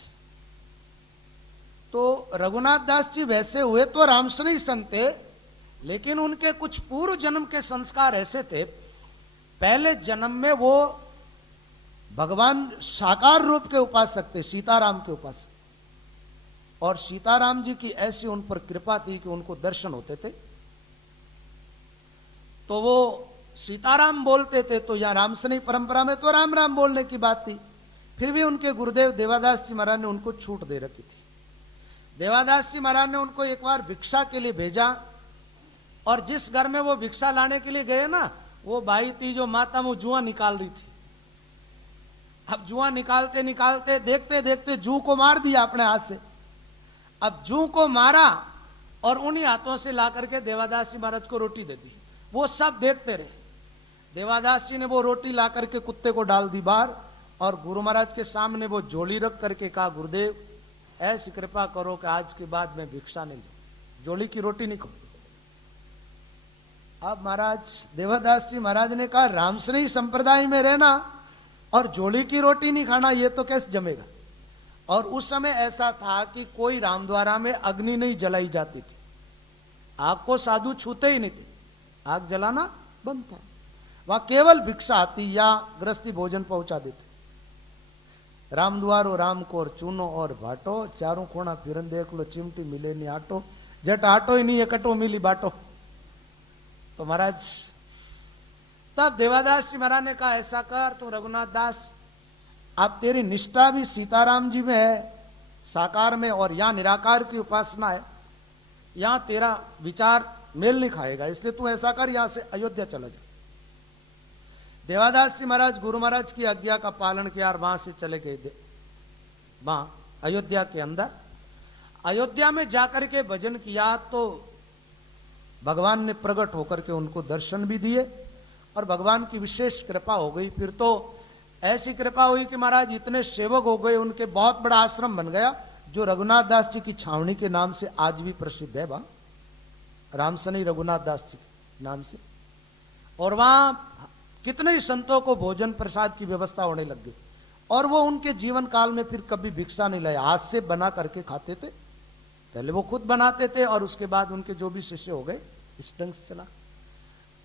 तो रघुनाथ दास जी वैसे हुए तो रामसनेही संत थे, लेकिन उनके कुछ पूर्व जन्म के संस्कार ऐसे थे। पहले जन्म में वो भगवान साकार रूप के उपासक थे, सीताराम के उपासक, और सीताराम जी की ऐसी उन पर कृपा थी कि उनको दर्शन होते थे। तो वो सीताराम बोलते थे, तो यहां रामसनेही परंपरा में तो राम राम बोलने की बात थी। फिर भी उनके गुरुदेव देवादास जी महाराज ने उनको छूट दे रखी थी। देवादास जी महाराज ने उनको एक बार भिक्षा के लिए भेजा, और जिस घर में वो भिक्षा लाने के लिए गए ना, वो बाई थी जो माता वो जुआ निकाल रही थी। अब जुआ निकालते निकालते देखते देखते जू को मार दिया अपने हाथ से। अब जू को मारा और उन्हीं हाथों से ला करके देवादास जी महाराज को रोटी दे दी। वो सब देखते रहे। देवादास जी ने वो रोटी ला करके कुत्ते को डाल दी बाहर, और गुरु महाराज के सामने वो झोली रख करके कहा, गुरुदेव ऐसी कृपा करो कि आज के बाद मैं भिक्षा नहीं लूं, झोली की रोटी नहीं खाऊं। अब महाराज देवादास जी महाराज ने कहा, रामसनेही संप्रदाय में रहना और झोली की रोटी नहीं खाना, ये तो कैसे जमेगा। और उस समय ऐसा था कि कोई रामद्वारा में अग्नि नहीं जलाई जाती थी, आग को साधु छूते ही नहीं थे, आग जलाना बंद था। वहां केवल भिक्षा आती या गृहस्थी भोजन पहुंचा देते। राम द्वारो राम को और चूनो और भाटो, चारों कोना फिरन देख लो, चिमटी मिले नहीं आटो, जट आटो ही नहीं एकटो मिली बाटो। तो महाराज तब देवादास जी महाराज ने कहा, ऐसा कर तू रघुनाथ दास, अब तेरी निष्ठा भी सीताराम जी में है, साकार में, और यहां निराकार की उपासना है, यहां तेरा विचार मेल नहीं खाएगा, इसलिए तू ऐसा कर, यहां से अयोध्या चला जा। देवादास जी महाराज गुरु महाराज की आज्ञा का पालन किया और वहां से चले गए वहां अयोध्या के अंदर। अयोध्या में जाकर के भजन किया तो भगवान ने प्रकट होकर के उनको दर्शन भी दिए और भगवान की विशेष कृपा हो गई। फिर तो ऐसी कृपा हुई कि महाराज इतने सेवक हो गए, उनके बहुत बड़ा आश्रम बन गया, जो रघुनाथ दास जी की छावनी के नाम से आज भी प्रसिद्ध है, वहां रामसनेही रघुनाथ दास जी के नाम से। और वहां कितने ही संतों को भोजन प्रसाद की व्यवस्था होने लग गई, और वो उनके जीवन काल में फिर कभी भिक्षा नहीं लाया, हाथ से बना करके खाते थे। पहले वो खुद बनाते थे और उसके बाद उनके जो भी शिष्य हो गए, इस ढंग से चला।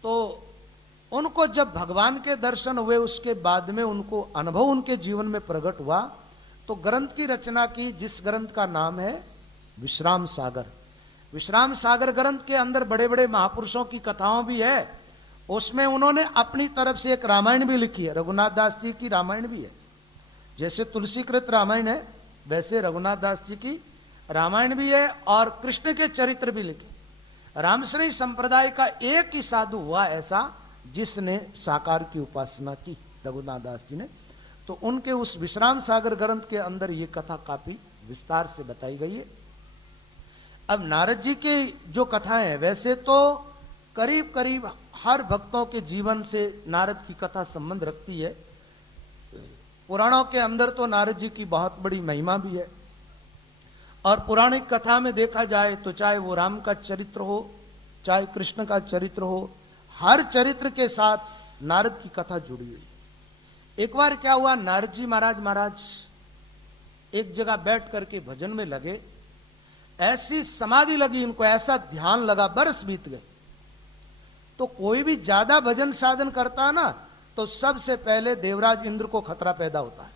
तो उनको जब भगवान के दर्शन हुए, उसके बाद में उनको अनुभव उनके जीवन में प्रकट हुआ, तो ग्रंथ की रचना की, जिस ग्रंथ का नाम है विश्राम सागर। विश्राम सागर ग्रंथ के अंदर बड़े बड़े महापुरुषों की कथाओं भी है। उसमें उन्होंने अपनी तरफ से एक रामायण भी लिखी है, रघुनाथ दास जी की रामायण भी है। जैसे तुलसीकृत रामायण है, वैसे रघुनाथ दास जी की रामायण भी है, और कृष्ण के चरित्र भी लिखे। रामसनेही संप्रदाय का एक ही साधु हुआ ऐसा जिसने साकार की उपासना की, रघुनाथ दास जी ने। तो उनके उस विश्राम सागर ग्रंथ के अंदर ये कथा काफी विस्तार से बताई गई है। अब नारद जी की जो कथाएं हैं, वैसे तो करीब करीब हर भक्तों के जीवन से नारद की कथा संबंध रखती है। पुराणों के अंदर तो नारद जी की बहुत बड़ी महिमा भी है, और पुराणिक कथा में देखा जाए तो चाहे वो राम का चरित्र हो, चाहे कृष्ण का चरित्र हो, हर चरित्र के साथ नारद की कथा जुड़ी हुई। एक बार क्या हुआ, नारद जी महाराज एक जगह बैठ करके भजन में लगे, ऐसी समाधि लगी इनको, ऐसा ध्यान लगा, बरस बीत गए। तो कोई भी ज्यादा भजन साधन करता है ना, तो सबसे पहले देवराज इंद्र को खतरा पैदा होता है।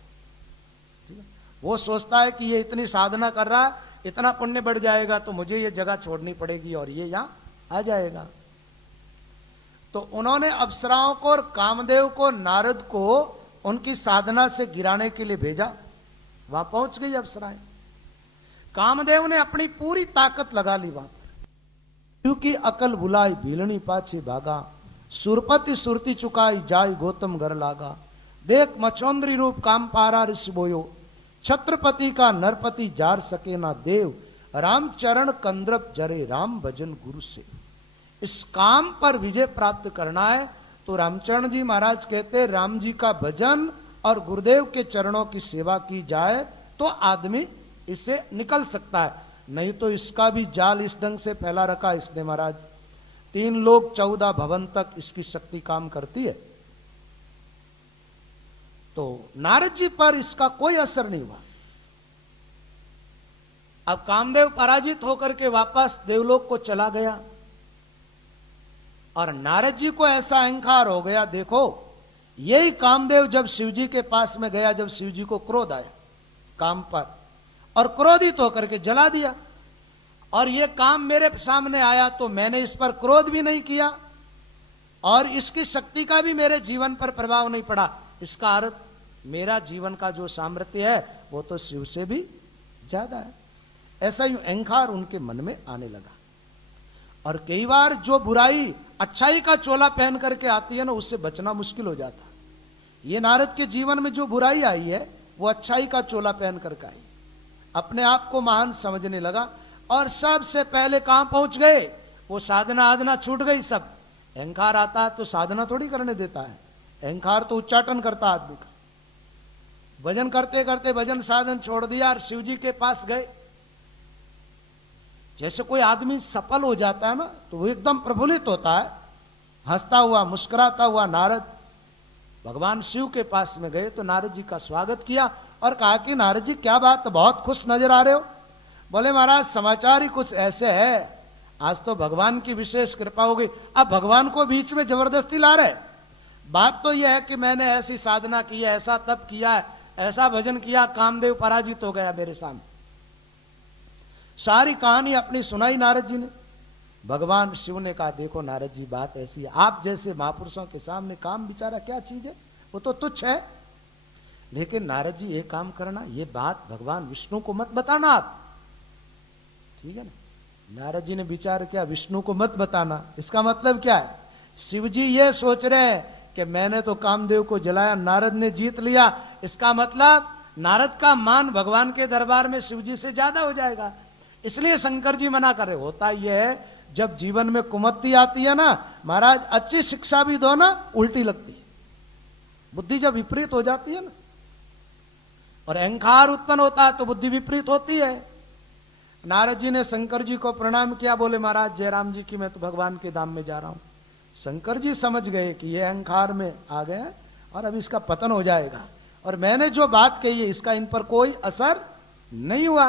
ठीक है? वो सोचता है कि ये इतनी साधना कर रहा है, इतना पुण्य बढ़ जाएगा, तो मुझे ये जगह छोड़नी पड़ेगी और ये यहां आ जाएगा। तो उन्होंने अप्सराओं को और कामदेव को, नारद को उनकी साधना से गिराने के लिए भेजा। वहां पहुंच गई अप्सराएं। कामदेव ने अपनी पूरी ताकत लगा ली वहां पर, क्योंकि अकल बुलाई भीलनी पाछे भागा, सुरपति सुरती चुकाई जाय गौतम घर लागा, देख मचौंद्री रूप काम पारा ऋषि बोयो, छत्रपति का नरपति जार सके ना देव, रामचरण कंद्रप जरे राम भजन गुरु से। इस काम पर विजय प्राप्त करना है तो रामचरण जी महाराज कहते राम जी का भजन और गुरुदेव के चरणों की सेवा की जाए तो आदमी इसे निकल सकता है, नहीं तो इसका भी जाल इस ढंग से फैला रखा इसने महाराज, 3 लोक 14 भवन तक इसकी शक्ति काम करती है। तो नारद जी पर इसका कोई असर नहीं हुआ। अब कामदेव पराजित होकर के वापस देवलोक को चला गया और नारद जी को ऐसा अहंकार हो गया। देखो यही कामदेव जब शिवजी के पास में गया, जब शिवजी को क्रोध आया काम पर और क्रोधित होकर के जला दिया, और ये काम मेरे सामने आया तो मैंने इस पर क्रोध भी नहीं किया और इसकी शक्ति का भी मेरे जीवन पर प्रभाव नहीं पड़ा, इसका अर्थ मेरा जीवन का जो सामर्थ्य है वो तो शिव से भी ज्यादा है। ऐसा ही अहंकार उनके मन में आने लगा। और कई बार जो बुराई अच्छाई का चोला पहन करके आती है ना, उससे बचना मुश्किल हो जाता है। ये नारद के जीवन में जो बुराई आई है वो अच्छाई का चोला पहन करके आई, अपने आप को महान समझने लगा और सबसे पहले कहां पहुंच गए, वो साधना आधना छूट गई सब। अहंकार आता है तो साधना थोड़ी करने देता है, अहंकार तो उच्चाटन करता आदमी का। भजन करते करते भजन साधन छोड़ दिया और शिव जी के पास गए। जैसे कोई आदमी सफल हो जाता है ना तो वो एकदम प्रफुल्लित होता है, हंसता हुआ मुस्कुराता हुआ नारद भगवान शिव के पास में गए तो नारद जी का स्वागत किया और कहा कि नारद जी क्या बात, बहुत खुश नजर आ रहे हो। बोले महाराज समाचार ही कुछ ऐसे है, आज तो भगवान की विशेष कृपा हो गई। अब भगवान को बीच में जबरदस्ती ला रहे, बात तो यह है कि मैंने ऐसी साधना की है, ऐसा तप किया है, ऐसा भजन किया, कामदेव पराजित हो गया मेरे सामने। सारी कहानी अपनी सुनाई नारद जी ने। भगवान शिव ने कहा देखो नारद जी बात ऐसी है, आप जैसे महापुरुषों के सामने काम बिचारा क्या चीज है, वो तो तुच्छ है, लेकिन नारद जी ये काम करना, ये बात भगवान विष्णु को मत बताना आप, ठीक है ना। नारद जी ने विचार किया विष्णु को मत बताना, इसका मतलब क्या है, शिव जी ये सोच रहे हैं कि मैंने तो कामदेव को जलाया, नारद ने जीत लिया, इसका मतलब नारद का मान भगवान के दरबार में शिव जी से ज्यादा हो जाएगा, इसलिए शंकर जी मना कर रहे। होता यह है जब जीवन में कुमत्ती आती है ना महाराज, अच्छी शिक्षा भी दो ना उल्टी लगती है, बुद्धि जब विपरीत हो जाती है ना और अहंकार उत्पन्न होता है तो बुद्धि विपरीत होती है। नारद जी ने शंकर जी को प्रणाम किया, बोले महाराज जयराम जी की मैं तो भगवान के धाम में जा रहा हूं। शंकर जी समझ गए कि ये अहंकार में आ गए और अब इसका पतन हो जाएगा, और मैंने जो बात कही है इसका इन पर कोई असर नहीं हुआ।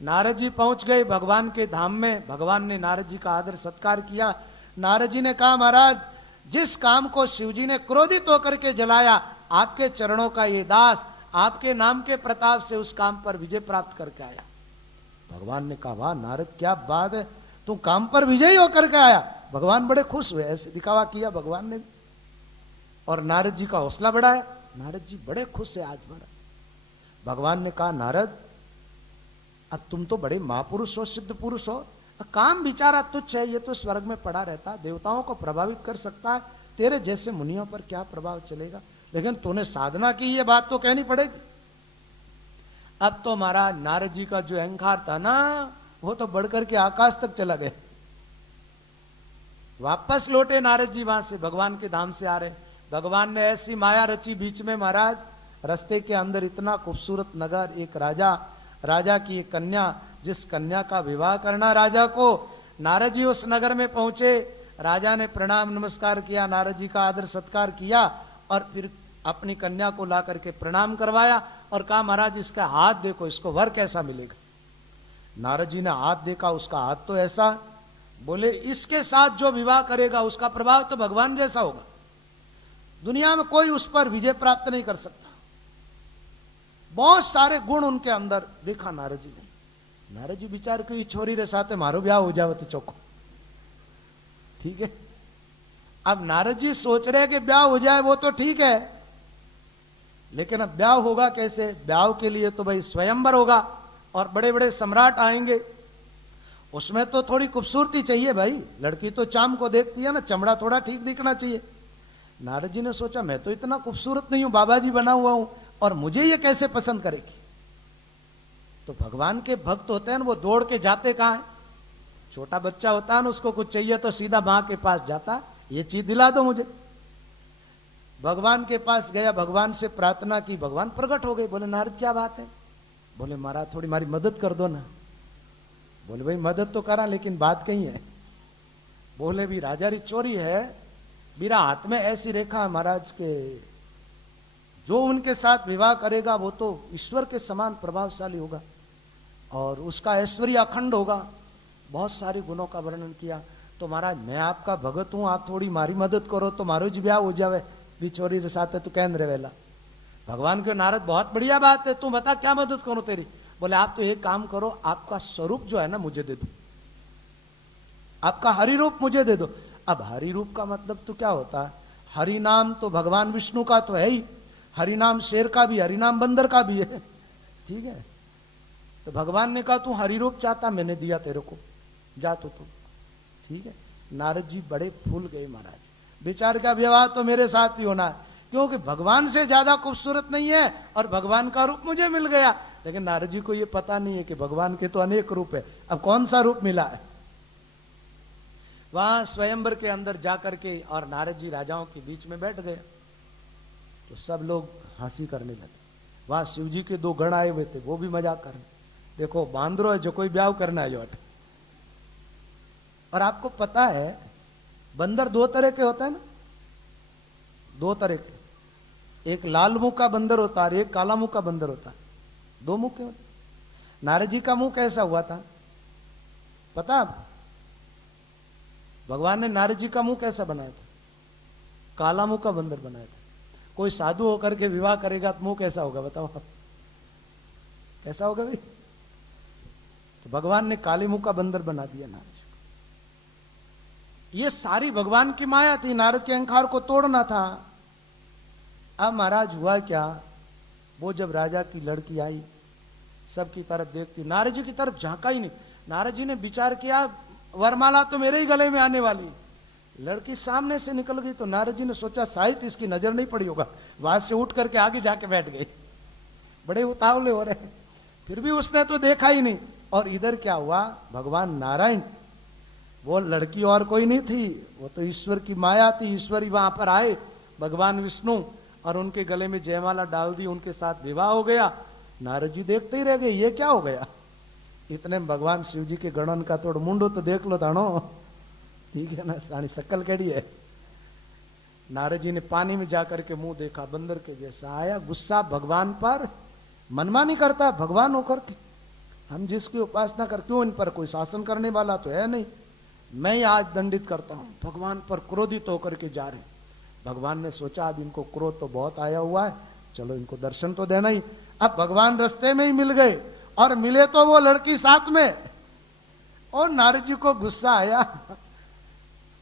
नारद जी पहुंच गए भगवान के धाम में, भगवान ने नारद जी का आदर सत्कार किया। नारद जी ने कहा महाराज जिस काम को शिव जी ने क्रोधित होकर के जलाया, आपके चरणों का ये दास आपके नाम के प्रताप से उस काम पर विजय प्राप्त करके आया। भगवान ने कहा वाह नारद क्या बात है, तू काम पर विजयी होकर के आया। भगवान बड़े खुश हुए, ऐसे दिखावा किया भगवान ने और नारद जी का हौसला बढ़ाया। नारद जी बड़े खुश है आज बड़ा। भगवान ने कहा नारद अब तुम तो बड़े महापुरुष हो, सिद्ध पुरुष हो, काम बिचारा तुच्छ है, ये तो स्वर्ग में पड़ा रहता, देवताओं को प्रभावित कर सकता है, तेरे जैसे मुनियों पर क्या प्रभाव चलेगा, लेकिन तूने साधना की ये बात तो कहनी पड़ेगी। अब तो महाराज नारद जी का जो अहंकार था ना वो तो बढ़कर के आकाश तक चला गया। वापस लौटे नारद जी वहां से, भगवान के धाम से आ रहे। भगवान ने ऐसी माया रची बीच में महाराज, रास्ते के अंदर इतना खूबसूरत नगर, एक राजा की एक कन्या, जिस कन्या का विवाह करना राजा को, नारद जी उस नगर में पहुंचे। राजा ने प्रणाम नमस्कार किया, नारद जी का आदर सत्कार किया और फिर अपनी कन्या को ला करके प्रणाम करवाया और कहा महाराज इसका हाथ देखो, इसको वर कैसा मिलेगा। नारद जी ने हाथ देखा, उसका हाथ तो ऐसा, बोले इसके साथ जो विवाह करेगा उसका प्रभाव तो भगवान जैसा होगा, दुनिया में कोई उस पर विजय प्राप्त नहीं कर सकता। बहुत सारे गुण उनके अंदर देखा नारद जी ने। नारद जी विचार की छोरी रे साथ मारो ब्याह हो जाओ तो चौको, ठीक है। अब नारद जी सोच रहे कि ब्याह हो जाए वो तो ठीक है, लेकिन अब ब्याह होगा कैसे, ब्याह के लिए तो भाई स्वयंवर होगा और बड़े बड़े सम्राट आएंगे, उसमें तो थोड़ी खूबसूरती चाहिए भाई, लड़की तो चाम को देखती है ना, चमड़ा थोड़ा ठीक दिखना चाहिए। नारद जी ने सोचा मैं तो इतना खूबसूरत नहीं हूं, बाबा जी बना हुआ हूं, और मुझे ये कैसे पसंद करेगी। तो भगवान के भक्त होते हैं ना, वो दौड़ के जाते कहां है। छोटा बच्चा होता है ना, उसको कुछ चाहिए तो सीधा मां के पास जाता, ये चीज दिला दो मुझे। भगवान के पास गया, भगवान से प्रार्थना की, भगवान प्रकट हो गए। बोले नारद क्या बात है। बोले महाराज थोड़ी हमारी मदद कर दो ना। बोले भाई मदद तो करा, लेकिन बात कहीं है। बोले भी राजा री चोरी है, मेरा हाथ में ऐसी रेखा महाराज के जो उनके साथ विवाह करेगा वो तो ईश्वर के समान प्रभावशाली होगा और उसका ऐश्वर्य अखंड होगा। बहुत सारे गुणों का वर्णन किया। तो महाराज मैं आपका भगत हूं, आप थोड़ी मारी मदद करो तो मारो जी ब्याह हो जावे, बिछोरी रे साथ तू कहन रे वेला। भगवान के नारद बहुत बढ़िया बात है, तू बता क्या मदद करो तेरी। बोले आप तो एक काम करो, आपका स्वरूप जो है ना मुझे दे दो, आपका हरि रूप मुझे दे दो। अब हरि रूप का मतलब तो क्या होता है, हरि नाम तो भगवान विष्णु का तो है ही, हरि नाम शेर का भी, हरि नाम बंदर का भी है, ठीक है। तो भगवान ने कहा तू हरि रूप चाहता, मैंने दिया तेरे को, जा तो तू, ठीक है। नारद जी बड़े फूल गए महाराज, विचार का व्यवहार तो मेरे साथ ही होना है, क्योंकि भगवान से ज्यादा खूबसूरत नहीं है और भगवान का रूप मुझे मिल गया। लेकिन नारद जी को यह पता नहीं है कि भगवान के तो अनेक रूप है, अब कौन सा रूप मिला है। वहां स्वयंवर के अंदर जाकर के और नारद जी राजाओं के बीच में बैठ गए, तो सब लोग हंसी करने लगे। वहां शिव जी के दो गण आए हुए थे, वो भी मजाक कर रहे, देखो बांदरो है जो कोई ब्याह करना है जो। और आपको पता है बंदर दो तरह के होता है ना, दो तरह के, एक लाल मुंह का बंदर होता है, एक काला मुंह का बंदर होता है, दो मुंह के होते। नारद जी का मुंह कैसा हुआ था पता आप? भगवान ने नारद जी का मुंह कैसा बनाया था? काला मुंह का बंदर बनाया था। कोई साधु होकर के विवाह करेगा तो मुंह कैसा होगा बताओ, कैसा होगा भाई? तो भगवान ने काले मुंह का बंदर बना दिया नारद जी को। ये सारी भगवान की माया थी, नारद के अहंकार को तोड़ना था। अब महाराज हुआ क्या, वो जब राजा की लड़की आई, सबकी तरफ देखती, नारद जी की तरफ झांका ही नहीं। नारद जी ने विचार किया वरमाला तो मेरे ही गले में आने वाली, लड़की सामने से निकल गई तो नारद जी ने सोचा शायद इसकी नजर नहीं पड़ी होगा, वहां से उठ करके आगे जाके बैठ गए। बड़े उतावले हो रहे, फिर भी उसने तो देखा ही नहीं। और इधर क्या हुआ, भगवान नारायण, वो लड़की और कोई नहीं थी, वो तो ईश्वर की माया थी। ईश्वर ही वहां पर आए, भगवान विष्णु, और उनके गले में जयमाला डाल दी, उनके साथ विवाह हो गया। नारद जी देखते ही रह गए, ये क्या हो गया। इतने भगवान शिव जी के गणन का तोड़ मुंडो तो देख लो तानो, ठीक है ना, सानी शक्ल कैडी है। नारद जी ने पानी में जाकर के मुंह देखा, बंदर के जैसा आया। गुस्सा भगवान पर, मनमानी करता है भगवान होकर के, हम जिसकी उपासना करते हो इन पर कोई शासन करने वाला तो है नहीं, मैं ही आज दंडित करता हूं। भगवान पर क्रोधित होकर के जा रहे। भगवान ने सोचा अब इनको क्रोध तो बहुत आया हुआ है, चलो इनको दर्शन तो देना ही। अब भगवान रास्ते में ही मिल गए, और मिले तो वो लड़की साथ में। और नारद जी को गुस्सा आया,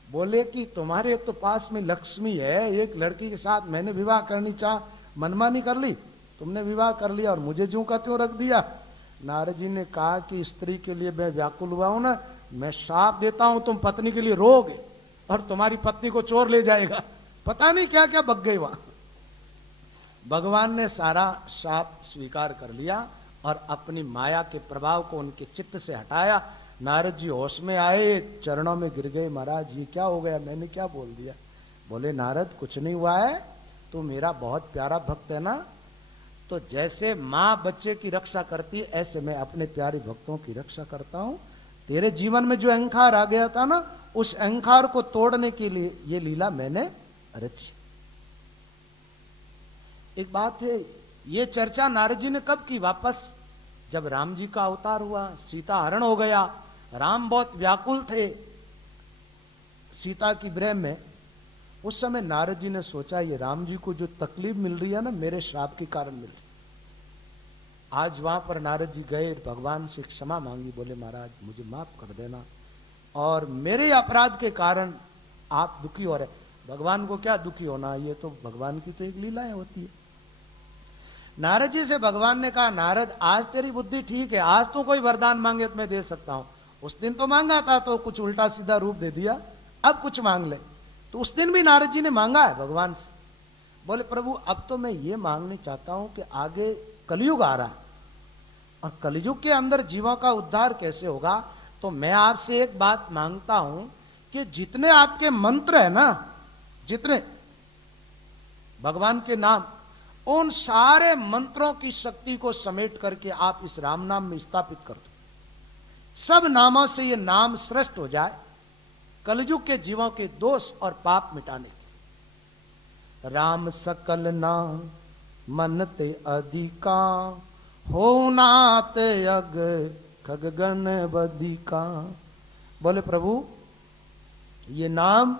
बोले कि तुम्हारे तो पास में लक्ष्मी है, एक लड़की के साथ मैंने विवाह करनी चाह, मनमानी कर ली, तुमने विवाह कर लिया और मुझे ज्यों का त्यों रख दिया। नारद जी ने कहा कि स्त्री के लिए मैं व्याकुल हुआ हूं ना, मैं शाप देता हूं, तुम पत्नी के लिए रोगे और तुम्हारी पत्नी को चोर ले जाएगा। पता नहीं क्या क्या बक गई वहां। भगवान ने सारा शाप स्वीकार कर लिया और अपनी माया के प्रभाव को उनके चित्त से हटाया। नारद जी होश में आए, चरणों में गिर गए, महाराज ये क्या हो गया, मैंने क्या बोल दिया। बोले नारद कुछ नहीं हुआ है, तू मेरा बहुत प्यारा भक्त है ना, तो जैसे मां बच्चे की रक्षा करती है ऐसे मैं अपने प्यारे भक्तों की रक्षा करता हूं। तेरे जीवन में जो अहंकार आ गया था ना, उस अहंकार को तोड़ने के लिए ये लीला मैंने रची। एक बात है, ये चर्चा नारद जी ने कब की, वापस जब राम जी का अवतार हुआ, सीता हरण हो गया, राम बहुत व्याकुल थे सीता की विरह में। उस समय नारद जी ने सोचा ये राम जी को जो तकलीफ मिल रही है ना, मेरे श्राप के कारण मिल रही। आज वहां पर नारद जी गए, भगवान से क्षमा मांगी, बोले महाराज मुझे माफ कर देना, और मेरे अपराध के कारण आप दुखी हो रहे। भगवान को क्या दुखी होना, ये तो भगवान की तो एक लीलाएं होती है। नारद जी से भगवान ने कहा नारद आज तेरी बुद्धि ठीक है, आज तो कोई वरदान मांगे तो मैं दे सकता हूं, उस दिन तो मांगा था तो कुछ उल्टा सीधा रूप दे दिया, अब कुछ मांग ले। तो उस दिन भी नारद जी ने मांगा है भगवान से, बोले प्रभु अब तो मैं ये मांगने चाहता हूं कि आगे कलयुग आ रहा है और कलयुग के अंदर जीवों का उद्धार कैसे होगा, तो मैं आपसे एक बात मांगता हूं कि जितने आपके मंत्र है ना, जितने भगवान के नाम, उन सारे मंत्रों की शक्ति को समेट करके आप इस राम नाम में स्थापित कर दो। सब नामों से ये नाम श्रेष्ठ हो जाए कलयुग के जीवों के दोष और पाप मिटाने के। राम सकल नाम मन ते अधिका, हो नात यग खगगन बधिका। बोले प्रभु ये नाम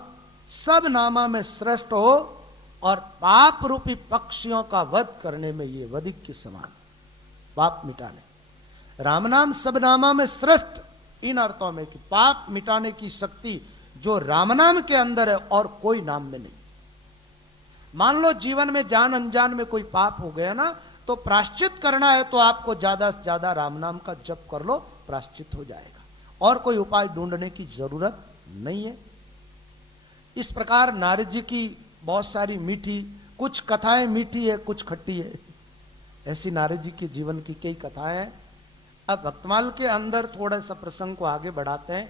सब नामा में श्रेष्ठ हो और पाप रूपी पक्षियों का वध करने में ये वधिक के समान, पाप मिटाने। राम नाम सब नामा में श्रेष्ठ इन अर्थों में कि पाप मिटाने की शक्ति जो राम नाम के अंदर है और कोई नाम में नहीं। मान लो जीवन में जान अनजान में कोई पाप हो गया ना, तो प्रायश्चित करना है तो आपको ज्यादा से ज्यादा राम नाम का जप कर लो, प्रायश्चित हो जाएगा, और कोई उपाय ढूंढने की जरूरत नहीं है। इस प्रकार नारद जी की बहुत सारी मीठी, कुछ कथाएं मीठी है कुछ खट्टी है, ऐसी नारद जी के जीवन की कई कथाएं हैं। अब भक्तमाल के अंदर थोड़ा सा प्रसंग को आगे बढ़ाते हैं।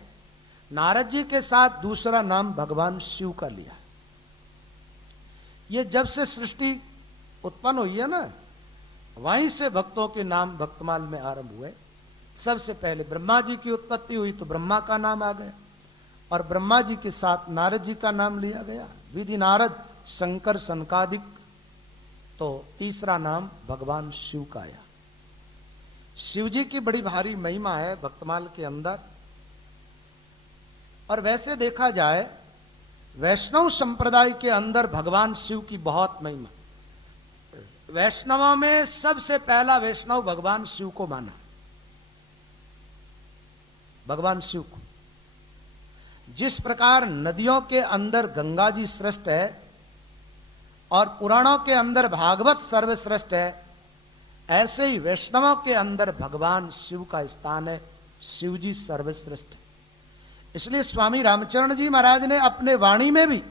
नारद जी के साथ दूसरा नाम भगवान शिव का लिया। ये जब से सृष्टि उत्पन्न हुई है ना, वहीं से भक्तों के नाम भक्तमाल में आरंभ हुए। सबसे पहले ब्रह्मा जी की उत्पत्ति हुई तो ब्रह्मा का नाम आ गया, और ब्रह्मा जी के साथ नारद जी का नाम लिया गया, विधि नारद शंकर सनकादिक। तो तीसरा नाम भगवान शिव का आया। शिव जी की बड़ी भारी महिमा है भक्तमाल के अंदर। और वैसे देखा जाए वैष्णव संप्रदाय के अंदर भगवान शिव की बहुत महिमा। वैष्णवों में सबसे पहला वैष्णव भगवान शिव को माना, भगवान शिव को। जिस प्रकार नदियों के अंदर गंगा जी श्रेष्ठ है और पुराणों के अंदर भागवत सर्वश्रेष्ठ है, ऐसे ही वैष्णवों के अंदर भगवान शिव का स्थान है। शिव जी सर्वश्रेष्ठ है। इसलिए स्वामी रामचरण जी महाराज ने अपने वाणी में भी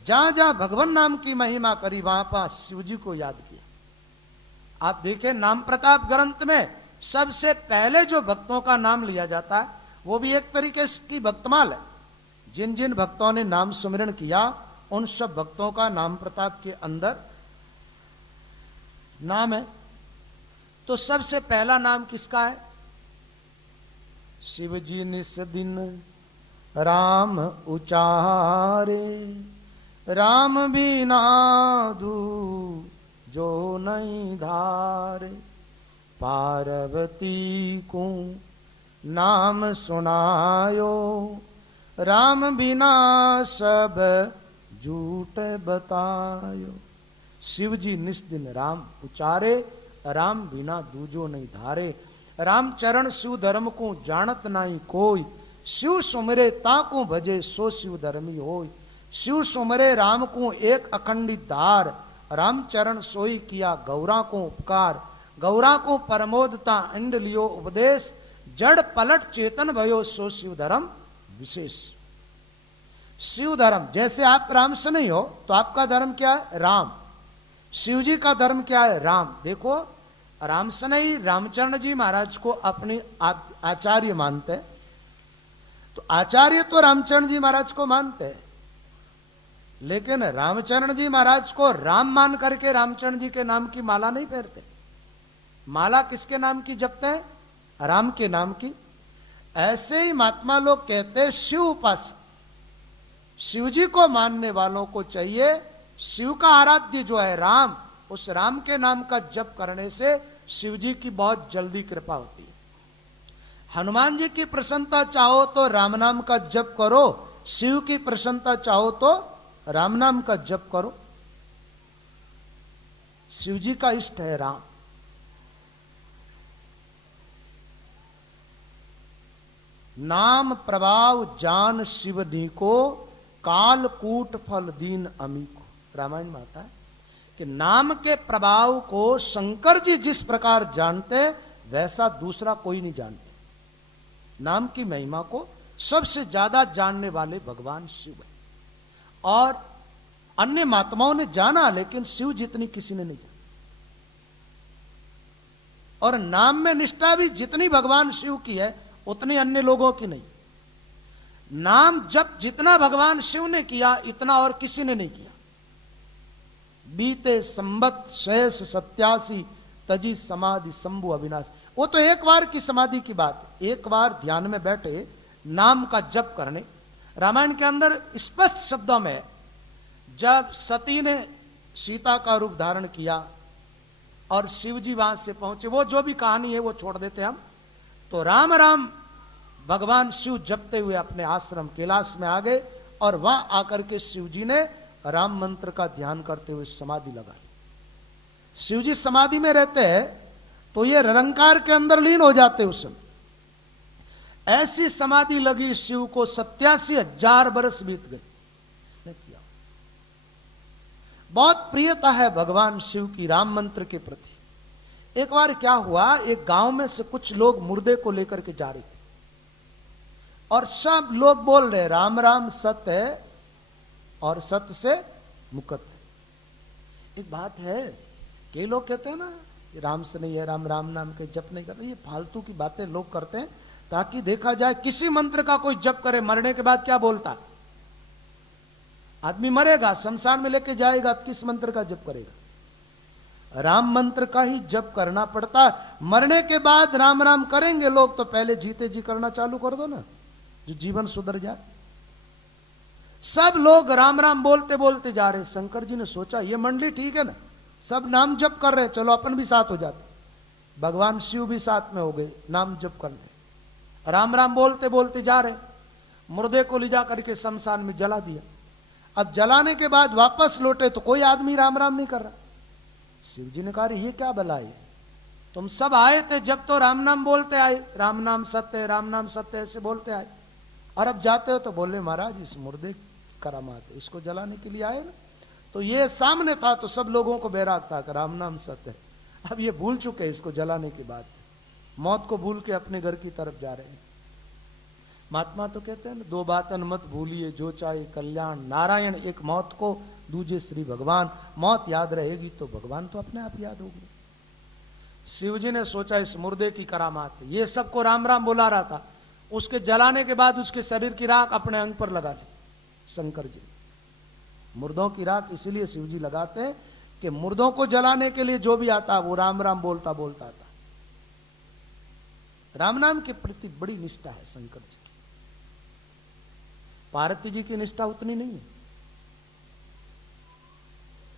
जहां जहां भगवान नाम की महिमा करी, वहां पर शिव जी को याद किया। आप देखें नाम प्रताप ग्रंथ में सबसे पहले जो भक्तों का नाम लिया जाता है वो भी एक तरीके की भक्तमाल है। जिन जिन भक्तों ने नाम सुमिरन किया उन सब भक्तों का नाम प्रताप के अंदर नाम है। तो सबसे पहला नाम किसका है? शिव जी निस दिन राम उचारे, राम बिना दू जो नहीं धारे, पार्वती को नाम सुनायो, राम बिना सब झूठ बतायो। शिव जी निस दिन राम उचारे, राम बिना दूजो नहीं धारे। राम चरण शिव धर्म को जानत नहीं कोई, शिव सुमरे ताको भजे सो शिव धर्मी होय। शिव सुमरे राम को एक अखंडित धार, राम चरण सोई किया गौरा को उपकार। गौरा को परमोदता इंड लियो उपदेश, जड़ पलट चेतन भयो सो शिव धर्म विशेष। शिव धर्म, जैसे आप राम से नहीं हो तो आपका धर्म क्या है? राम। शिव जी का धर्म क्या है? राम। देखो राम से नहीं, रामचरण जी महाराज को अपने आचार्य मानते, तो आचार्य तो रामचरण जी महाराज को मानते, लेकिन रामचरण जी महाराज को राम मान करके रामचरण जी के नाम की माला नहीं पहनते। माला किसके नाम की जपते हैं? राम के नाम की। ऐसे ही महात्मा लोग कहते हैं शिव उपासक। शिव जी को मानने वालों को चाहिए शिव का आराध्य जो है राम, उस राम के नाम का जप करने से शिव जी की बहुत जल्दी कृपा होती है। हनुमान जी की प्रसन्नता चाहो तो राम नाम का जप करो, शिव की प्रसन्नता चाहो तो राम नाम का जप करो। शिव जी का इष्ट है राम। नाम प्रभाव जान शिवनी को, काल कूट फल दीन अमी को। रामायण में आता है कि नाम के प्रभाव को शंकर जी जिस प्रकार जानते वैसा दूसरा कोई नहीं जानते। नाम की महिमा को सबसे ज्यादा जानने वाले भगवान शिव है। और अन्य महात्माओं ने जाना, लेकिन शिव जितनी किसी ने नहीं जाना। और नाम में निष्ठा भी जितनी भगवान शिव की है उतनी अन्य लोगों की नहीं। नाम जब जितना भगवान शिव ने किया इतना और किसी ने नहीं किया। बीते संबत शेष 87 तजी समाधि शंभु अविनाश। वो तो एक बार की समाधि की बात, एक बार ध्यान में बैठे नाम का जप करने। रामायण के अंदर स्पष्ट शब्दों में जब सती ने सीता का रूप धारण किया और शिव जी वहां से पहुंचे, वो जो भी कहानी है वो छोड़ देते हम। तो राम राम भगवान शिव जपते हुए अपने आश्रम कैलाश में आ गए और वहां आकर के शिव जी ने राम मंत्र का ध्यान करते हुए समाधि लगाई। शिव जी समाधि में रहते हैं तो ये निरंकार के अंदर लीन हो जाते उस समय। ऐसी समाधि लगी शिव को, 87,000 वर्ष बीत गए। बहुत प्रियता है भगवान शिव की राम मंत्र के प्रति। एक बार क्या हुआ, एक गांव में से कुछ लोग मुर्दे को लेकर के जा रहे थे और सब लोग बोल रहे राम राम सत्य है और सत्य से मुक्त है। एक बात है, कई लोग कहते हैं ना राम से नहीं है, राम राम नाम के जप नहीं करते। ये फालतू की बातें लोग करते हैं ताकि देखा जाए किसी मंत्र का कोई जप करे, मरने के बाद क्या बोलता है। आदमी मरेगा, शमशान में लेके जाएगा, तो किस मंत्र का जप करेगा? राम मंत्र का ही जप करना पड़ता। मरने के बाद राम राम करेंगे लोग, तो पहले जीते जी करना चालू कर दो ना, जो जीवन सुधर जाए। सब लोग राम राम बोलते बोलते जा रहे। शंकर जी ने सोचा ये मंडली ठीक है ना, सब नाम जप कर रहे, चलो अपन भी साथ हो जाते। भगवान शिव भी साथ में हो गए, नाम जप करने। राम राम बोलते बोलते जा रहे। मुर्दे को ले जा करके शमशान में जला दिया। अब जलाने के बाद वापस लौटे तो कोई आदमी राम राम नहीं कर रहा। शिव जी ने कहा ये क्या भला है, तुम सब आए थे जब तो राम नाम बोलते आए, राम नाम सत्य है, राम नाम सत्य है, ऐसे बोलते आए, और अब जाते हो तो बोले महाराज इस मुर्दे करामात है, इसको जलाने के लिए आए ना। तो ये सामने था तो सब लोगों को बैराग था कि राम नाम सत्य है। अब ये भूल चुके इसको जलाने के बाद, मौत को भूल के अपने घर की तरफ जा रहे हैं। महात्मा तो कहते हैं ना, दो बातन मत भूलिए जो चाहे कल्याण, नारायण एक मौत को, दूजे श्री भगवान। मौत याद रहेगी तो भगवान तो अपने आप याद होंगे। शिव जी ने सोचा इस मुर्दे की करामात है, ये सबको राम राम बुला रहा था, उसके जलाने के बाद उसके शरीर की राख अपने अंग पर लगा ली शंकर जी। मुर्दों की राख इसलिए शिव जी लगाते हैं कि मुर्दों को जलाने के लिए जो भी आता वो राम राम बोलता बोलता आता। राम नाम के प्रति बड़ी निष्ठा है शंकर जी की। पार्वती जी की निष्ठा उतनी नहीं है।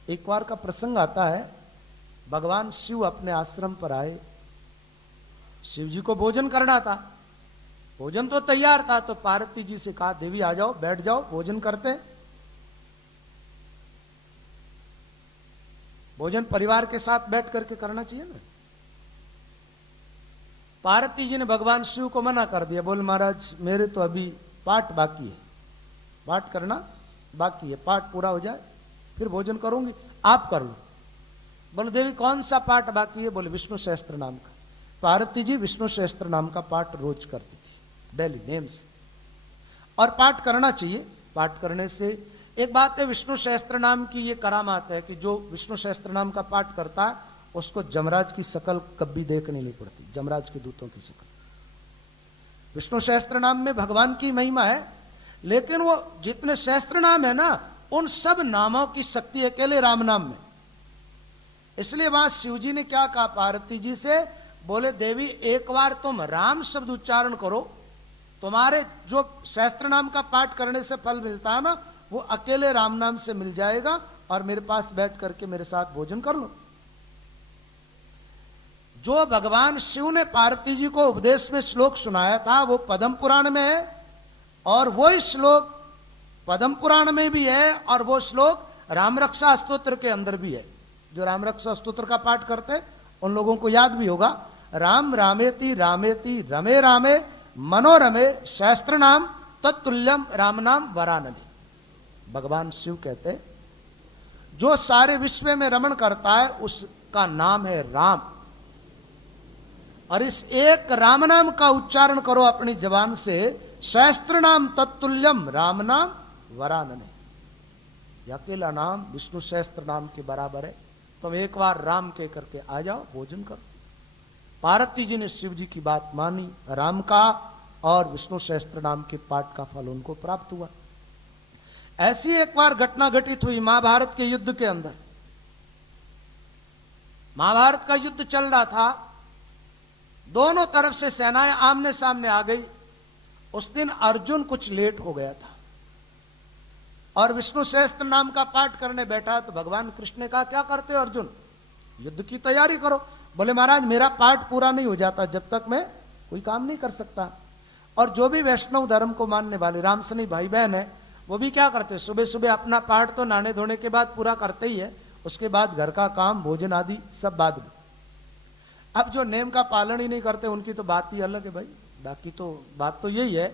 एक बार का प्रसंग आता है, भगवान शिव अपने आश्रम पर आए। शिव जी को भोजन करना था, भोजन तो तैयार था, तो पार्वती जी से कहा देवी आ जाओ, बैठ जाओ, भोजन करते हैं। भोजन परिवार के साथ बैठ करके करना चाहिए ना। पार्वती जी ने भगवान शिव को मना कर दिया, बोल महाराज मेरे तो अभी पाठ बाकी है, पाठ करना बाकी है, पाठ पूरा हो जाए फिर भोजन करूंगी, आप कर लो। बोले देवी कौन सा पाठ बाकी है? बोले विष्णु सहस्त्र नाम का। पार्वती जी विष्णु सहस्त्र नाम का पाठ रोज करती थी, डेली नेम से, और पाठ करना चाहिए। पाठ करने से एक बात है, विष्णु सहस्त्र नाम की ये करामात है कि जो विष्णु सहस्त्र नाम का पाठ करता है उसको जमराज की शकल कभी देखनी नहीं पड़ती, जमराज के दूतों की शकल। विष्णु सहस्त्र नाम में भगवान की महिमा है, लेकिन वो जितने सहस्त्र नाम है ना, उन सब नामों की शक्ति अकेले राम नाम में। इसलिए वहां शिव जी ने क्या कहा पार्वती जी से, बोले देवी एक बार तुम राम शब्द उच्चारण करो, तुम्हारे जो सहस्त्र नाम का पाठ करने से फल मिलता है ना, वो अकेले राम नाम से मिल जाएगा, और मेरे पास बैठ करके मेरे साथ भोजन कर लो। जो भगवान शिव ने पार्वती जी को उपदेश में श्लोक सुनाया था वो पद्म पुराण में है, और वो श्लोक पद्म पुराण में भी है, और वो श्लोक राम रक्षा स्तोत्र के अंदर भी है। जो राम रक्षा स्तोत्र का पाठ करते हैं उन लोगों को याद भी होगा, राम रामेति रामेति रमे रामे मनोरमे सहस्त्र नाम तत्तुल्यम राम नाम वरानने। भगवान शिव कहते हैं जो सारे विश्व में रमण करता है उसका नाम है राम, और इस एक राम नाम का उच्चारण करो अपनी जबान से, सहस्त्र नाम तत्तुल्यम राम नाम वरानने। ये अकेला नाम विष्णु सहस्त्र नाम के बराबर है। तुम एक बार राम कह करके आ जाओ, भोजन करो। पार्वती जी ने शिव जी की बात मानी, राम का और विष्णु सहस्त्र नाम के पाठ का फल उनको प्राप्त हुआ। ऐसी एक बार घटना घटित हुई महाभारत के युद्ध के अंदर। महाभारत का युद्ध चल रहा था, दोनों तरफ से सेनाएं आमने सामने आ गई। उस दिन अर्जुन कुछ लेट हो गया था और विष्णु सहस्त्र नाम का पाठ करने बैठा, तो भगवान कृष्ण ने कहा, क्या करते हो अर्जुन, युद्ध की तैयारी करो। बोले महाराज मेरा पाठ पूरा नहीं हो जाता जब तक मैं कोई काम नहीं कर सकता। और जो भी वैष्णव धर्म को मानने वाले रामसनी भाई बहन है, वो भी क्या करते, सुबह सुबह अपना पाठ तो नहाने धोने के बाद पूरा करते ही है, उसके बाद घर का काम भोजन आदि सब बाद में। अब जो नेम का पालन ही नहीं करते उनकी तो बात ही अलग है भाई। बाकी तो बात तो यही है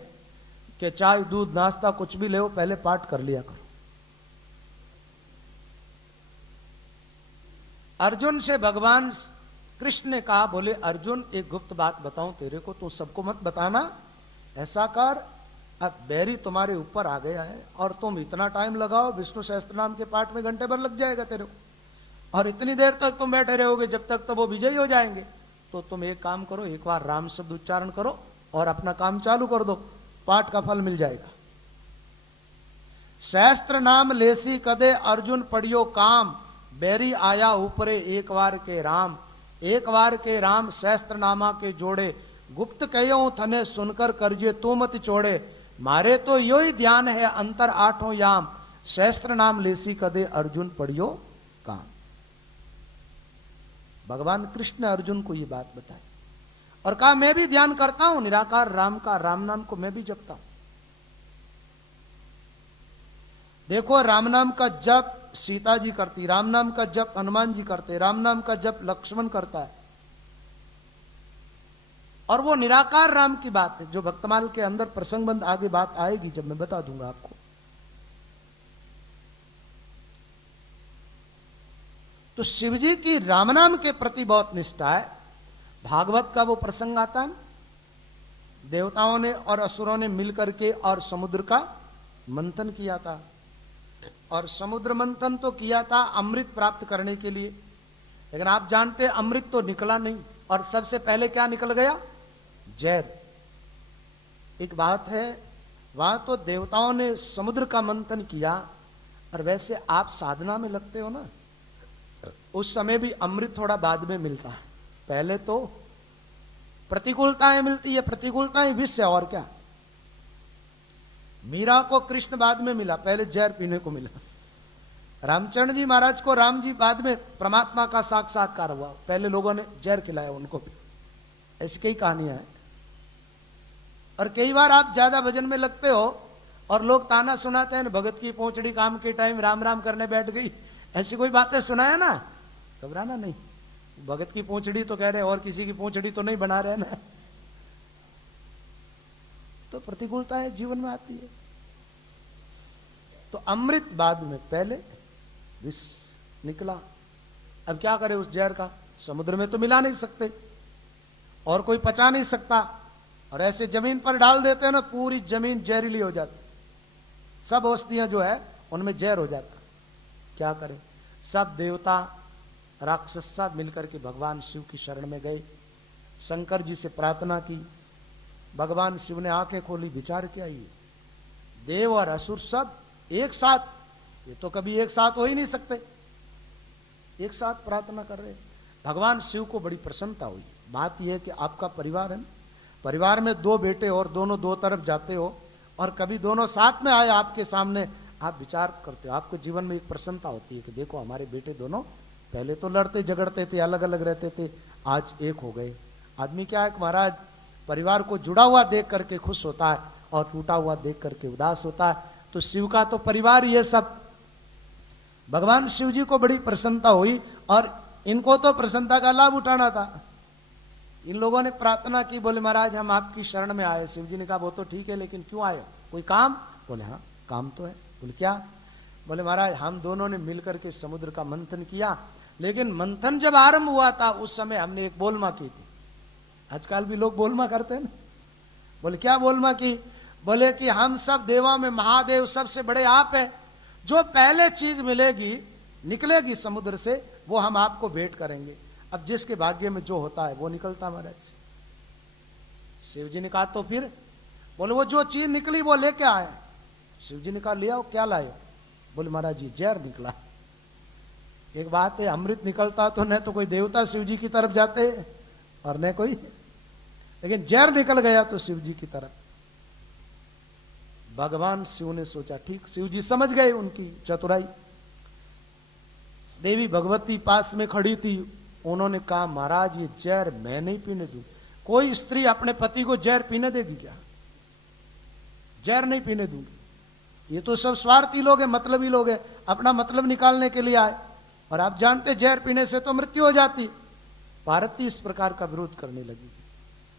कि चाय दूध नाश्ता कुछ भी ले, पहले पाठ कर लिया करो। अर्जुन से भगवान कृष्ण ने कहा, बोले अर्जुन एक गुप्त बात बताऊं तेरे को, तू सबको मत बताना। ऐसा कर, अब बैरी तुम्हारे ऊपर आ गया है और तुम इतना टाइम लगाओ, विष्णु सहस्त्र नाम के पाठ में घंटे भर लग जाएगा तेरे को, और इतनी देर तक तुम बैठे रहोगे जब तक तो वो विजयी हो जाएंगे। तो तुम एक काम करो, एक बार राम शब्द उच्चारण करो और अपना काम चालू कर दो, पाठ का फल मिल जाएगा। सहस्त्र नाम लेसी कदे अर्जुन पढ़ियो काम, बैरी आया ऊपरे एक बार के राम। एक बार के राम सहस्त्र नामा के जोड़े, गुप्त कहो थने सुनकर करजे तू मत छोड़े। मारे तो यो ही ध्यान है अंतर आठों याम, सहस्त्र नाम लेसी कदे अर्जुन पढ़ियो काम। भगवान कृष्ण ने अर्जुन को ये बात बताई और कहा मैं भी ध्यान करता हूं निराकार राम का, राम नाम को मैं भी जपता हूं। देखो राम नाम का जप सीता जी करती, राम नाम का जप हनुमान जी करते, राम नाम का जप लक्ष्मण करता है। और वो निराकार राम की बात है जो भक्तमाल के अंदर प्रसंगबंद आगे बात आएगी जब मैं बता दूंगा आपको। तो शिवजी की राम नाम के प्रति बहुत निष्ठा है। भागवत का वो प्रसंग आता है, देवताओं ने और असुरों ने मिलकर के और समुद्र का मंथन किया था। और समुद्र मंथन तो किया था अमृत प्राप्त करने के लिए, लेकिन आप जानते हैं अमृत तो निकला नहीं, और सबसे पहले क्या निकल गया, जहर। एक बात है, वहां तो देवताओं ने समुद्र का मंथन किया, और वैसे आप साधना में लगते हो ना, उस समय भी अमृत थोड़ा बाद में मिलता है। पहले तो प्रतिकूलताएं मिलती है, प्रतिकूलताएं विष है और क्या। मीरा को कृष्ण बाद में मिला, पहले जहर पीने को मिला। रामचंद्र जी महाराज को राम जी बाद में परमात्मा का साक्षात्कार हुआ, पहले लोगों ने जहर खिलाया उनको भी। ऐसी कई कहानियां हैं। और कई बार आप ज्यादा भजन में लगते हो और लोग ताना सुनाते हैं, भगत की पहुंचड़ी काम के टाइम राम राम करने बैठ गई, ऐसी कोई बातें सुनाया ना, घबराना नहीं। भगत की पहुंचड़ी तो कह रहे और किसी की पहुंचड़ी तो नहीं बना रहे ना। तो प्रतिकूलताएं जीवन में आती है। तो अमृत बाद में, पहले विष निकला। अब क्या करे उस जहर का, समुद्र में तो मिला नहीं सकते और कोई पचा नहीं सकता, और ऐसे जमीन पर डाल देते हैं ना, पूरी जमीन जहरीली हो जाती, सब औषधियां जो है उनमें जहर हो जाता। क्या करें, सब देवता राक्षस सब मिलकर के भगवान शिव की शरण में गए, शंकर जी से प्रार्थना की। भगवान शिव ने आंखें खोली, विचार किया, ये देव और असुर सब एक साथ, ये तो कभी एक साथ हो ही नहीं सकते, एक साथ प्रार्थना कर रहे। भगवान शिव को बड़ी प्रसन्नता हुई। बात यह है कि आपका परिवार है ना, परिवार में दो बेटे और दोनों दो तरफ जाते हो, और कभी दोनों साथ में आए आपके सामने, आप विचार करते हो, आपके जीवन में एक प्रसन्नता होती है कि देखो हमारे बेटे दोनों पहले तो लड़ते झगड़ते थे, अलग अलग रहते थे, आज एक हो गए। आदमी क्या है कि महाराज परिवार को जुड़ा हुआ देख करके खुश होता है और टूटा हुआ देख करके उदास होता है। तो शिव का तो परिवार ये सब। भगवान शिव जी को बड़ी प्रसन्नता हुई और इनको तो प्रसन्नता का लाभ उठाना था। इन लोगों ने प्रार्थना की, बोले महाराज हम आपकी शरण में आए। शिव जी ने कहा वो तो ठीक है, लेकिन क्यों आए, कोई काम? बोले हाँ काम तो है। बोले क्या? बोले महाराज हम दोनों ने मिलकर के समुद्र का मंथन किया, लेकिन मंथन जब आरंभ हुआ था उस समय हमने एक बोलमा की थी। आजकल भी लोग बोलमा करते हैं ना। बोले क्या बोलमा की? बोले कि हम सब देवा में महादेव सबसे बड़े आप हैं, जो पहले चीज मिलेगी, निकलेगी समुद्र से, वो हम आपको भेंट करेंगे। अब जिसके भाग्य में जो होता है वो निकलता महाराज। शिव जी ने कहा तो फिर, बोले वो जो चीज निकली वो लेके आए। शिव जी ने कहा ले आओ, क्या लाए? बोले महाराज जी जहर निकला। एक बात है, अमृत निकलता तो न तो कोई देवता शिव जी की तरफ जाते और न कोई, लेकिन जहर निकल गया तो शिव जी की तरफ। भगवान शिव ने सोचा ठीक, शिव जी समझ गए उनकी चतुराई। देवी भगवती पास में खड़ी थी, उन्होंने कहा महाराज ये जहर मैं नहीं पीने दूं। कोई स्त्री अपने पति को जहर पीने देगी क्या? जहर नहीं पीने दूंगी। ये तो सब स्वार्थी लोग हैं, मतलबी लोग हैं, अपना मतलब निकालने के लिए आए, और आप जानते जहर पीने से तो मृत्यु हो जाती। पार्वती इस प्रकार का विरोध करने लगी।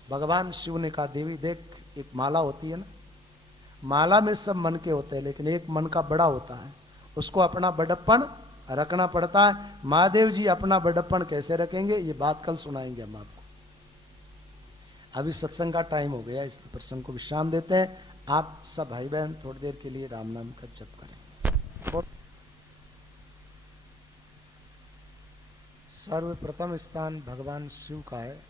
भगवान शिव ने कहा देवी देख, एक माला होती है ना, माला में सब मन के होते हैं, लेकिन एक मन का बड़ा होता है, उसको अपना बड़प्पन रखना पड़ता है। महादेव जी अपना बड़प्पन कैसे रखेंगे, ये बात कल सुनाएंगे हम आपको। अभी सत्संग का टाइम हो गया, इस प्रसंग को विश्राम देते हैं। आप सब भाई बहन थोड़ी देर के लिए राम नाम का जप करें। सर्वप्रथम स्थान भगवान शिव का है,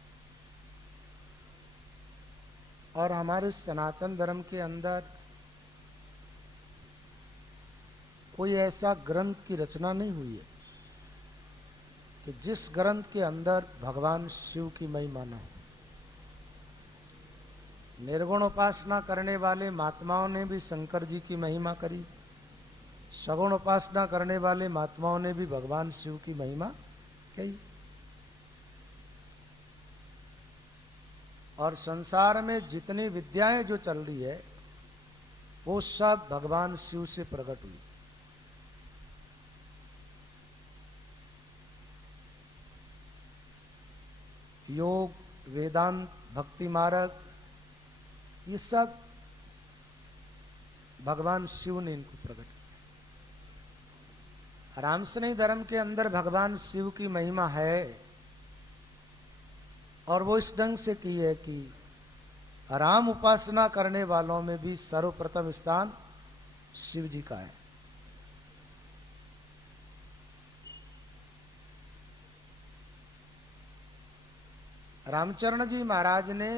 और हमारे सनातन धर्म के अंदर कोई ऐसा ग्रंथ की रचना नहीं हुई है कि जिस ग्रंथ के अंदर भगवान शिव की महिमा न हो। निर्गुण उपासना करने वाले महात्माओं ने भी शंकर जी की महिमा करी, सगुण उपासना करने वाले महात्माओं ने भी भगवान शिव की महिमा कही। और संसार में जितनी विद्याएं जो चल रही है वो सब भगवान शिव से प्रकट हुई। योग, वेदांत, भक्ति मार्ग, ये सब भगवान शिव ने इनको प्रकट किया। रामसनेही धर्म के अंदर भगवान शिव की महिमा है, और वो इस ढंग से की है कि राम उपासना करने वालों में भी सर्वप्रथम स्थान शिव जी का है। रामचरण जी महाराज ने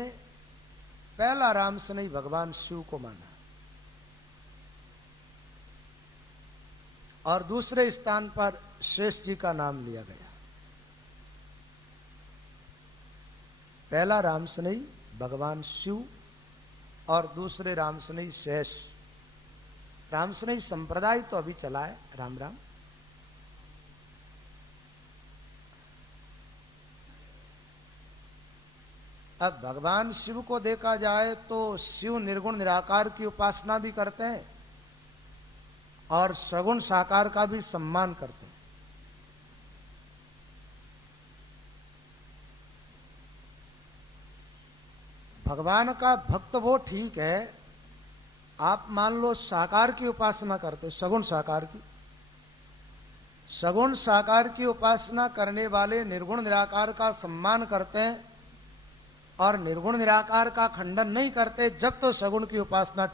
पहला रामसनेही भगवान शिव को माना, और दूसरे स्थान पर शेष जी का नाम लिया गया। पहला रामसनेही भगवान शिव और दूसरे रामसनेही शेष। रामसनेही संप्रदाय तो अभी चला है, राम राम। अब भगवान शिव को देखा जाए तो शिव निर्गुण निराकार की उपासना भी करते हैं और सगुण साकार का भी सम्मान करते हैं। भगवान का भक्त वो ठीक है, आप मान लो साकार की उपासना करते, सगुण साकार की। सगुण साकार की उपासना करने वाले निर्गुण निराकार का सम्मान करते हैं और निर्गुण निराकार का खंडन नहीं करते, जब तो सगुण की उपासना ठीक